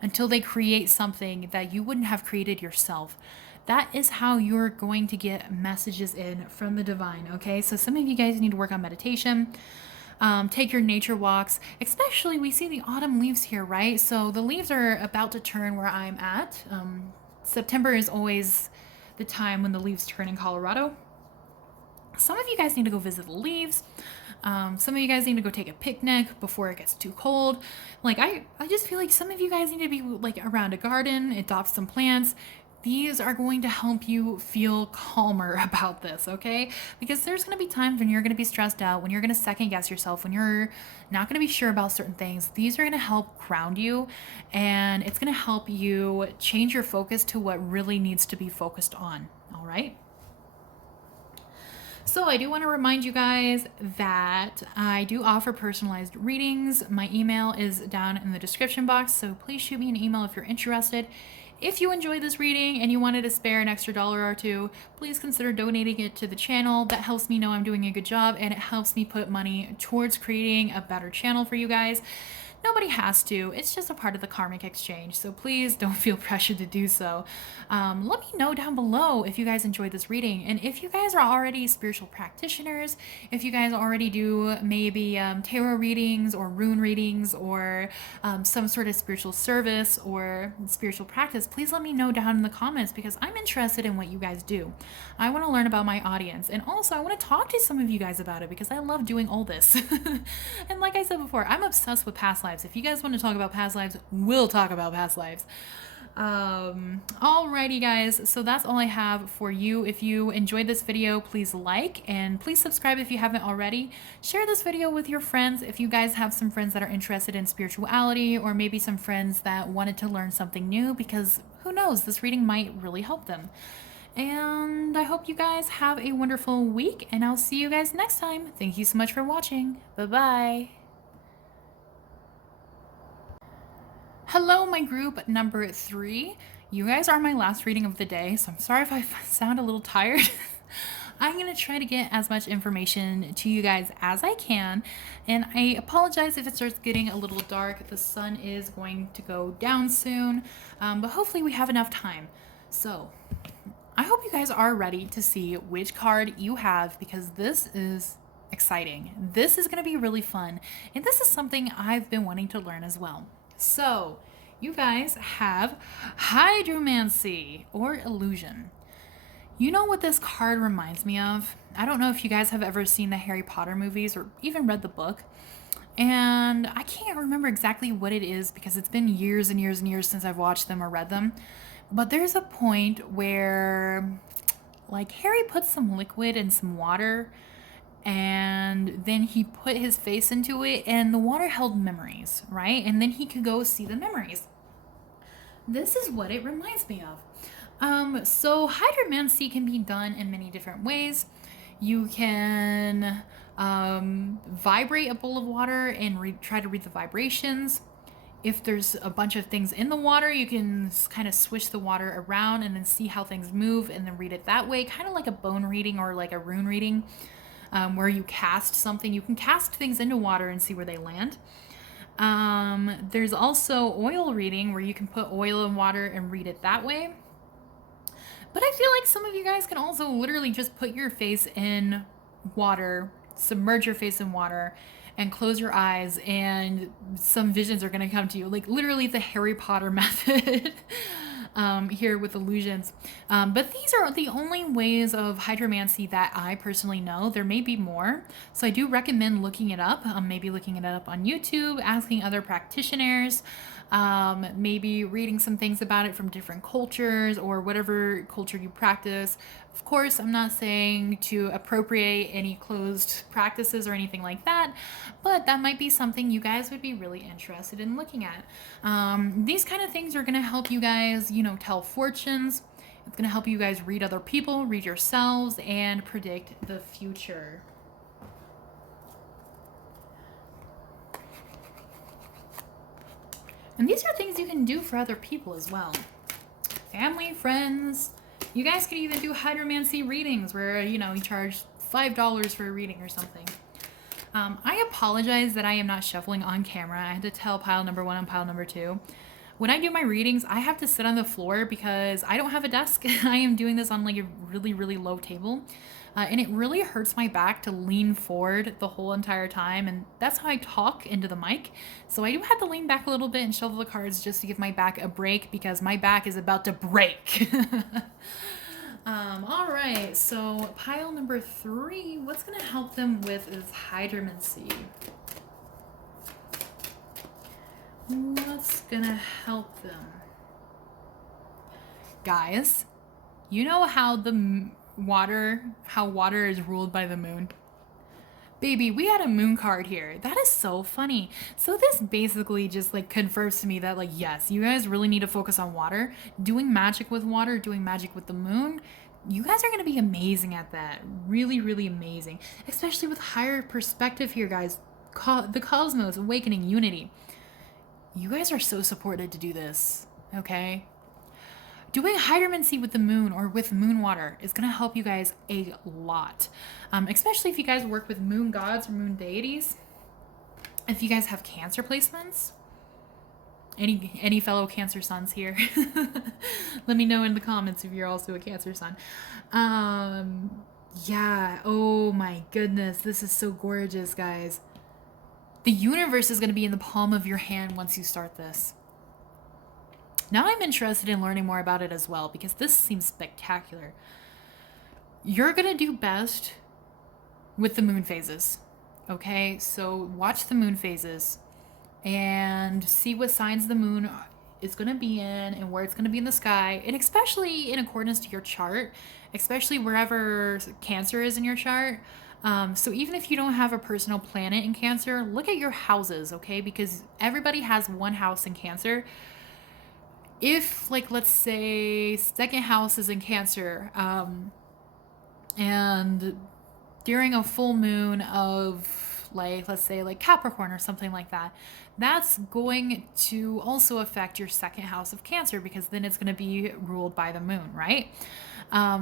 until they create something that you wouldn't have created yourself. That is how you're going to get messages in from the divine, okay? So some of you guys need to work on meditation. Take your nature walks, especially we see the autumn leaves here, right? So the leaves are about to turn where I'm at. September is always the time when the leaves turn in Colorado. Some of you guys need to go visit the leaves. Some of you guys need to go take a picnic before it gets too cold. Like I just feel like some of you guys need to be like around a garden, adopt some plants. These are going to help you feel calmer about this, okay? Because there's going to be times when you're going to be stressed out, when you're going to second guess yourself, when you're not going to be sure about certain things. These are going to help ground you, and it's going to help you change your focus to what really needs to be focused on, all right? So I do want to remind you guys that I do offer personalized readings. My email is down in the description box, so please shoot me an email if you're interested. If you enjoyed this reading and you wanted to spare an extra dollar or two, please consider donating it to the channel. That helps me know I'm doing a good job, and it helps me put money towards creating a better channel for you guys. Nobody has to. It's just a part of the karmic exchange. So please don't feel pressured to do so. Let me know down below if you guys enjoyed this reading. And if you guys are already spiritual practitioners, if you guys already do maybe tarot readings or rune readings or some sort of spiritual service or spiritual practice, please let me know down in the comments, because I'm interested in what you guys do. I want to learn about my audience. And also I want to talk to some of you guys about it, because I love doing all this. And like I said before, I'm obsessed with past lives. If you guys want to talk about past lives, we'll talk about past lives. Alrighty guys, so that's all I have for you. If you enjoyed this video, please like, and please subscribe if you haven't already. Share this video with your friends if you guys have some friends that are interested in spirituality, or maybe some friends that wanted to learn something new, because who knows, this reading might really help them. And I hope you guys have a wonderful week, and I'll see you guys next time. Thank you so much for watching. Bye-bye. Hello, my group number 3. You guys are my last reading of the day, so I'm sorry if I sound a little tired. I'm going to try to get as much information to you guys as I can, and I apologize if it starts getting a little dark. The sun is going to go down soon, but hopefully we have enough time. So I hope you guys are ready to see which card you have, because this is exciting. This is going to be really fun, and this is something I've been wanting to learn as well. So you guys have hydromancy, or illusion. You know what this card reminds me of? I don't know if you guys have ever seen the Harry Potter movies or even read the book. And I can't remember exactly what it is, because it's been years and years and years since I've watched them or read them. But there's a point where, like, Harry puts some liquid in some water, and then he put his face into it, and the water held memories, right? And then he could go see the memories. This is what it reminds me of. So hydromancy can be done in many different ways. You can vibrate a bowl of water and try to read the vibrations. If there's a bunch of things in the water, you can kind of swish the water around and then see how things move, and then read it that way, kind of like a bone reading or like a rune reading. Where you cast something. You can cast things into water and see where they land. There's also oil reading, where you can put oil in water and read it that way. But I feel like some of you guys can also literally just put your face in water, submerge your face in water, and close your eyes, and some visions are going to come to you. Like literally the Harry Potter method. Here with illusions. But these are the only ways of hydromancy that I personally know. There may be more, so I do recommend looking it up. Maybe looking it up on YouTube, asking other practitioners, maybe reading some things about it from different cultures or whatever culture you practice. Of course, I'm not saying to appropriate any closed practices or anything like that, but that might be something you guys would be really interested in looking at. These kind of things are going to help you guys, you know, tell fortunes. It's going to help you guys read other people, read yourselves, and predict the future. And these are things you can do for other people as well. Family, friends. You guys could even do hydromancy readings where, you know, you charge $5 for a reading or something. I apologize that I am not shuffling on camera. I had to tell pile number 1 and pile number 2. When I do my readings, I have to sit on the floor because I don't have a desk. I am doing this on like a really, really low table. And it really hurts my back to lean forward the whole entire time, and that's how I talk into the mic. So I do have to lean back a little bit and shuffle the cards just to give my back a break, because my back is about to break. All right, so pile number 3, what's going to help them with is hydromancy. What's going to help them? Guys, you know how water is ruled by the moon? Baby, we had a moon card here. That is so funny. So this basically just like confirms to me that like, yes, you guys really need to focus on water, doing magic with water, doing magic with the moon. You guys are going to be amazing at that. Really, really amazing. Especially with higher perspective here, guys. The cosmos, awakening, unity. You guys are so supported to do this, okay? Doing hydromancy with the moon or with moon water is going to help you guys a lot, especially if you guys work with moon gods or moon deities. If you guys have Cancer placements, any fellow Cancer suns here, let me know in the comments if you're also a Cancer sun. Yeah, oh my goodness, this is so gorgeous, guys. The universe is going to be in the palm of your hand once you start this. Now I'm interested in learning more about it as well because this seems spectacular. You're going to do best with the moon phases, okay? So watch the moon phases and see what signs the moon is going to be in and where it's going to be in the sky, and especially in accordance to your chart, especially wherever Cancer is in your chart. So even if you don't have a personal planet in Cancer, look at your houses, okay? Because everybody has one house in Cancer. If, like, let's say second house is in Cancer, and during a full moon of, like, let's say like Capricorn or something like that, that's going to also affect your second house of Cancer because then it's going to be ruled by the moon, right?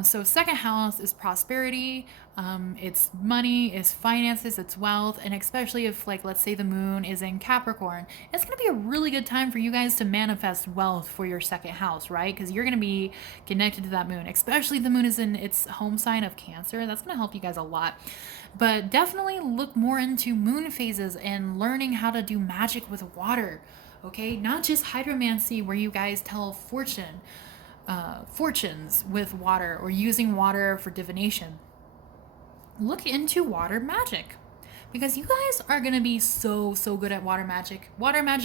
So second house is prosperity, it's money, it's finances, it's wealth, and especially if, like, let's say the moon is in Capricorn, it's going to be a really good time for you guys to manifest wealth for your second house, right? Because you're going to be connected to that moon, especially if the moon is in its home sign of Cancer. That's going to help you guys a lot. But definitely look more into moon phases and learning how to do magic with water, okay? Not just hydromancy where you guys tell fortunes with water or using water for divination. Look into water magic because you guys are going to be so good at water magic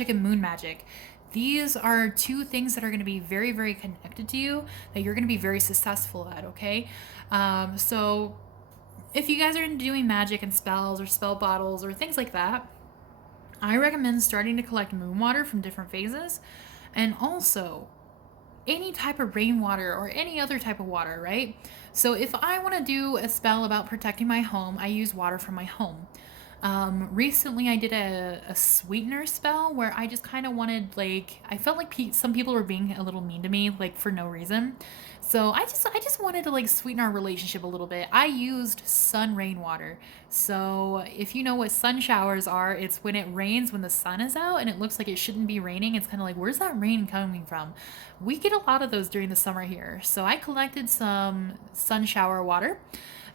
and moon magic. These are two things that are going to be very, very connected to you that you're going to be very successful at, okay? So if you guys are doing magic and spells or spell bottles or things like that, I recommend starting to collect moon water from different phases, and also any type of rainwater or any other type of water, right? So if I want to do a spell about protecting my home, I use water from my home. Recently I did a sweetener spell where I just kind of wanted, like, I felt like some people were being a little mean to me, like, for no reason. So I just wanted to, like, sweeten our relationship a little bit. I used sun rainwater. So if you know what sun showers are, it's when it rains when the sun is out and it looks like it shouldn't be raining. It's kind of like, where's that rain coming from? We get a lot of those during the summer here. So I collected some sun shower water.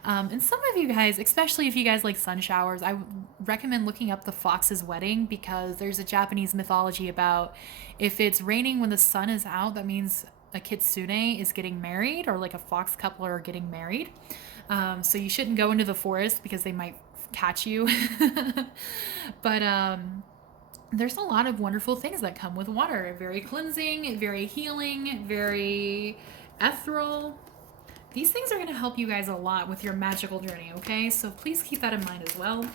And some of you guys, especially if you guys like sun showers, I recommend looking up the fox's wedding because there's a Japanese mythology about if it's raining when the sun is out, that means a kitsune is getting married, or like a fox couple are getting married. So you shouldn't go into the forest because they might catch you. But there's a lot of wonderful things that come with water. Very cleansing, very healing, very ethereal. These things are going to help you guys a lot with your magical journey, okay? So please keep that in mind as well.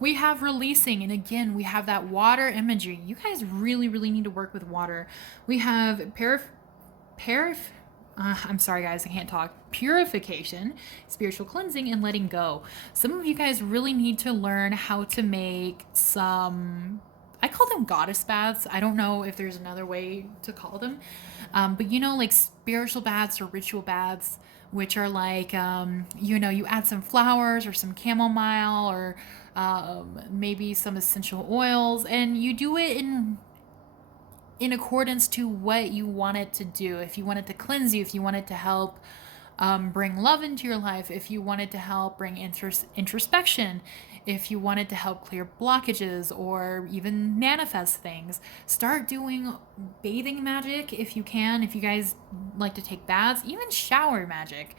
We have releasing, and again, we have that water imagery. You guys really, really need to work with water. We have I'm sorry guys, I can't talk. Purification, spiritual cleansing, and letting go. Some of you guys really need to learn how to make some, I call them goddess baths. I don't know if there's another way to call them. But you know, like spiritual baths or ritual baths, which are like, you add some flowers or some chamomile or maybe some essential oils, and you do it in accordance to what you want it to do. If you want it to cleanse you, if you want it to help bring love into your life, if you want it to help bring introspection, if you wanted to help clear blockages or even manifest things. Start doing bathing magic if you can, if you guys like to take baths, even shower magic.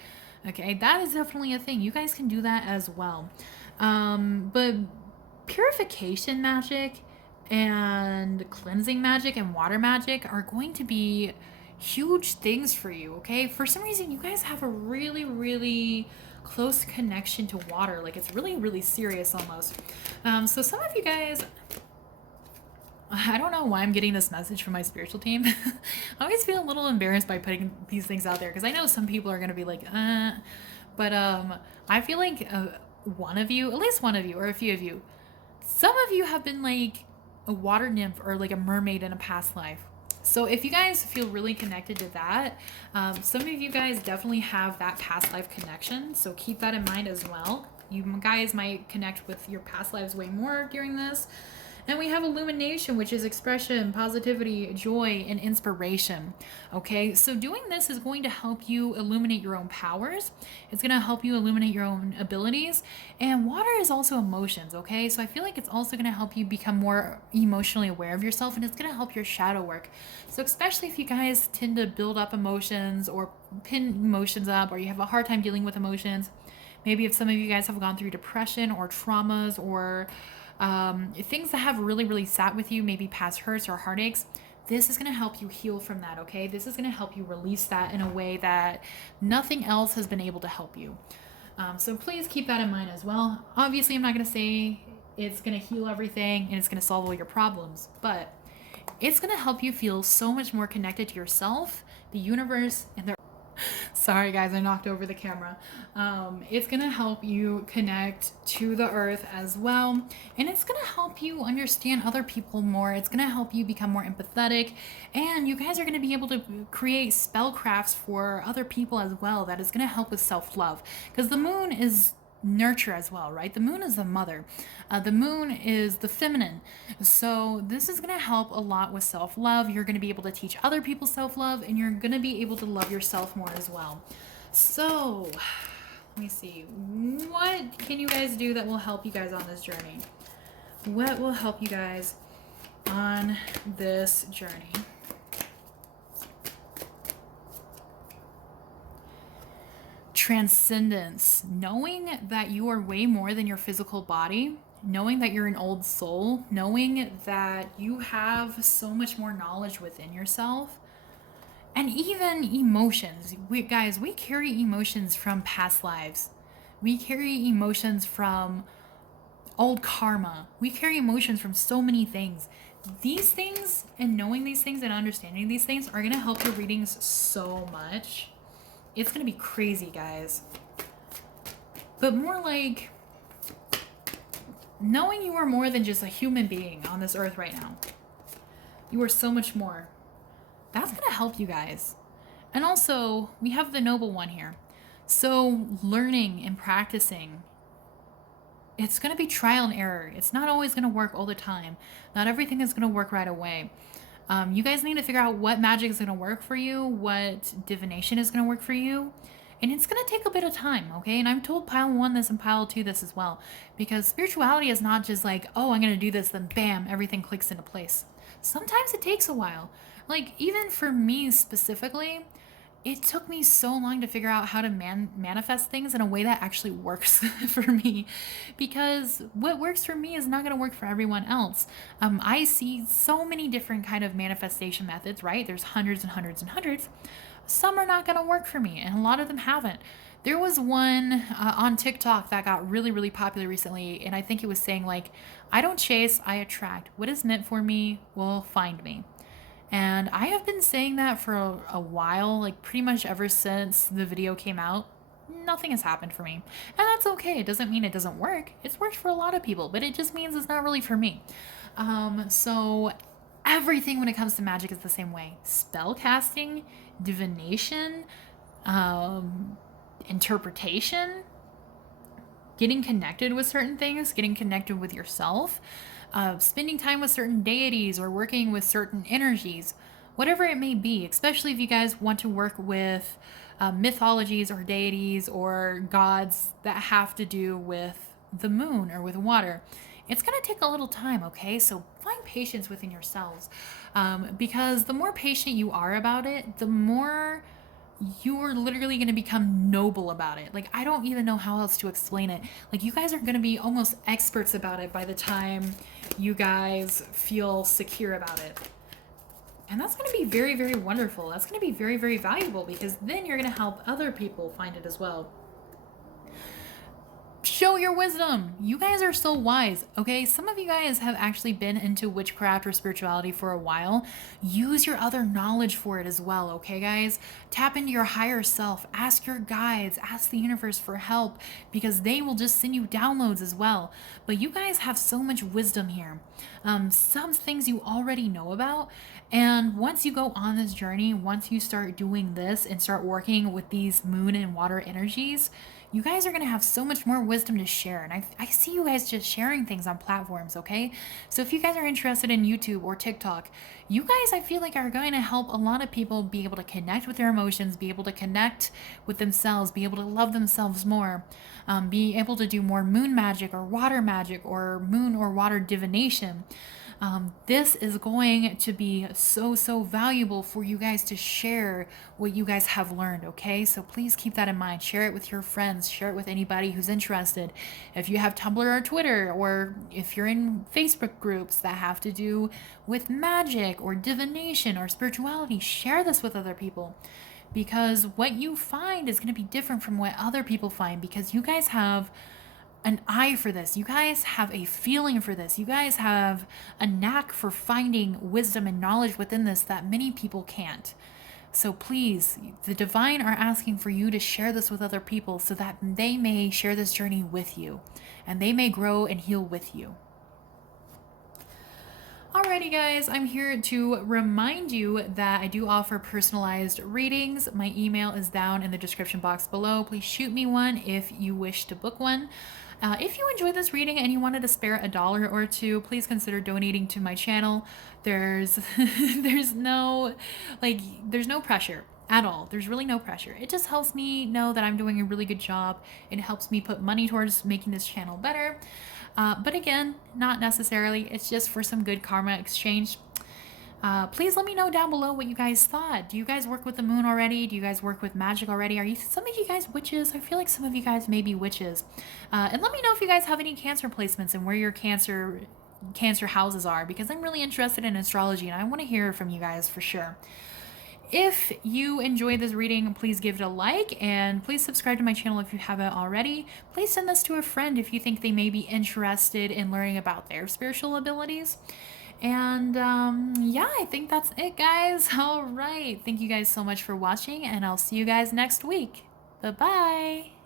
Okay, that is definitely a thing. You guys can do that as well. But purification magic and cleansing magic and water magic are going to be huge things for you, okay? For some reason, you guys have a really, really close connection to water. Like, it's really, really serious almost. So some of you guys, I don't know why I'm getting this message from my spiritual team. I always feel a little embarrassed by putting these things out there because I know some people are going to be like, but I feel like one of you, at least one of you, or a few of you, some of you have been like a water nymph or like a mermaid in a past life. So if you guys feel really connected to that, some of you guys definitely have that past life connection. So keep that in mind as well. You guys might connect with your past lives way more during this. And we have illumination, which is expression, positivity, joy, and inspiration. Okay, so doing this is going to help you illuminate your own powers. It's going to help you illuminate your own abilities. And water is also emotions, okay? So I feel like it's also going to help you become more emotionally aware of yourself, and it's going to help your shadow work. So especially if you guys tend to build up emotions or pin emotions up, or you have a hard time dealing with emotions, maybe if some of you guys have gone through depression or traumas or things that have really, really sat with you, maybe past hurts or heartaches, this is going to help you heal from that, okay? This is going to help you release that in a way that nothing else has been able to help you. So please keep that in mind as well. Obviously, I'm not going to say it's going to heal everything and it's going to solve all your problems, but it's going to help you feel so much more connected to yourself, the universe, and the Sorry guys, I knocked over the camera. It's gonna help you connect to the earth as well, and it's gonna help you understand other people more. It's gonna help you become more empathetic, and you guys are gonna be able to create spellcrafts for other people as well. That is gonna help with self-love, because the moon is nurture as well, right? The moon is the mother. The moon is the feminine. So this is going to help a lot with self-love. You're going to be able to teach other people self-love, and you're going to be able to love yourself more as well. So let me see. What can you guys do that will help you guys on this journey? What will help you guys on this journey? Transcendence, knowing that you are way more than your physical body, knowing that you're an old soul, knowing that you have so much more knowledge within yourself, and even emotions. We carry emotions from past lives. We carry emotions from old karma. We carry emotions from so many things. These things, and knowing these things and understanding these things, are going to help your readings so much. It's going to be crazy, guys. But more like knowing you are more than just a human being on this earth right now. You are so much more. That's going to help you guys. And also, we have the noble one here. So learning and practicing, it's going to be trial and error. It's not always going to work all the time. Not everything is going to work right away. You guys need to figure out what magic is going to work for you, what divination is going to work for you, and it's going to take a bit of time, okay? And I'm told pile 1 this and pile 2 this as well, because spirituality is not just like, oh, I'm going to do this, then bam, everything clicks into place. Sometimes it takes a while. Like, even for me specifically, it took me so long to figure out how to manifest things in a way that actually works for me, because what works for me is not going to work for everyone else. I see so many different kind of manifestation methods, right? There's hundreds and hundreds and hundreds. Some are not going to work for me, and a lot of them haven't. There was one on TikTok that got really, really popular recently, and I think it was saying like, I don't chase, I attract. What is meant for me will find me. And I have been saying that for a while, like pretty much ever since the video came out. Nothing has happened for me. And that's okay. It doesn't mean it doesn't work. It's worked for a lot of people, but it just means it's not really for me. So everything when it comes to magic is the same way. Spell casting, divination, interpretation, getting connected with certain things, getting connected with yourself, spending time with certain deities or working with certain energies, whatever it may be, especially if you guys want to work with mythologies or deities or gods that have to do with the moon or with water, it's going to take a little time, okay? So find patience within yourselves, because the more patient you are about it, the more you're literally going to become noble about it. Like, I don't even know how else to explain it. Like, you guys are going to be almost experts about it by the time you guys feel secure about it. And that's going to be very, very wonderful. That's going to be very, very valuable, because then you're going to help other people find it as well. Show your wisdom. You guys are so wise, okay? Some of you guys have actually been into witchcraft or spirituality for a while. Use your other knowledge for it as well, okay, guys? Tap into your higher self. Ask your guides. Ask the universe for help, because they will just send you downloads as well. But you guys have so much wisdom here. Some things you already know about. And once you go on this journey, once you start doing this and start working with these moon and water energies, you guys are going to have so much more wisdom to share. And I see you guys just sharing things on platforms, okay? So if you guys are interested in YouTube or TikTok, you guys, I feel like, are going to help a lot of people be able to connect with their emotions, be able to connect with themselves, be able to love themselves more, be able to do more moon magic or moon or water divination. This is going to be so, so valuable for you guys to share what you guys have learned, okay? So please keep that in mind. Share it with your friends. Share it with anybody who's interested. If you have Tumblr or Twitter, or if you're in Facebook groups that have to do with magic or divination or spirituality, share this with other people. Because what you find is going to be different from what other people find, because you guys have an eye for this. You guys have a feeling for this. You guys have a knack for finding wisdom and knowledge within this that many people can't. So please, the divine are asking for you to share this with other people so that they may share this journey with you and they may grow and heal with you. Alrighty guys, I'm here to remind you that I do offer personalized readings. My email is down in the description box below. Please shoot me one if you wish to book one. If you enjoyed this reading and you wanted to spare $1 or $2, please consider donating to my channel. There's no pressure at all. There's really no pressure. It just helps me know that I'm doing a really good job. It helps me put money towards making this channel better. But again, not necessarily. It's just for some good karma exchange. Please let me know down below what you guys thought. Do you guys work with the moon already? Do you guys work with magic already? Are some of you guys witches? I feel like some of you guys may be witches. And let me know if you guys have any Cancer placements and where your Cancer houses are, because I'm really interested in astrology and I want to hear from you guys for sure. If you enjoyed this reading, please give it a like, and please subscribe to my channel if you haven't already. Please send this to a friend if you think they may be interested in learning about their spiritual abilities. And yeah, I think that's it, guys. All right. Thank you guys so much for watching, and I'll see you guys next week. Bye-bye.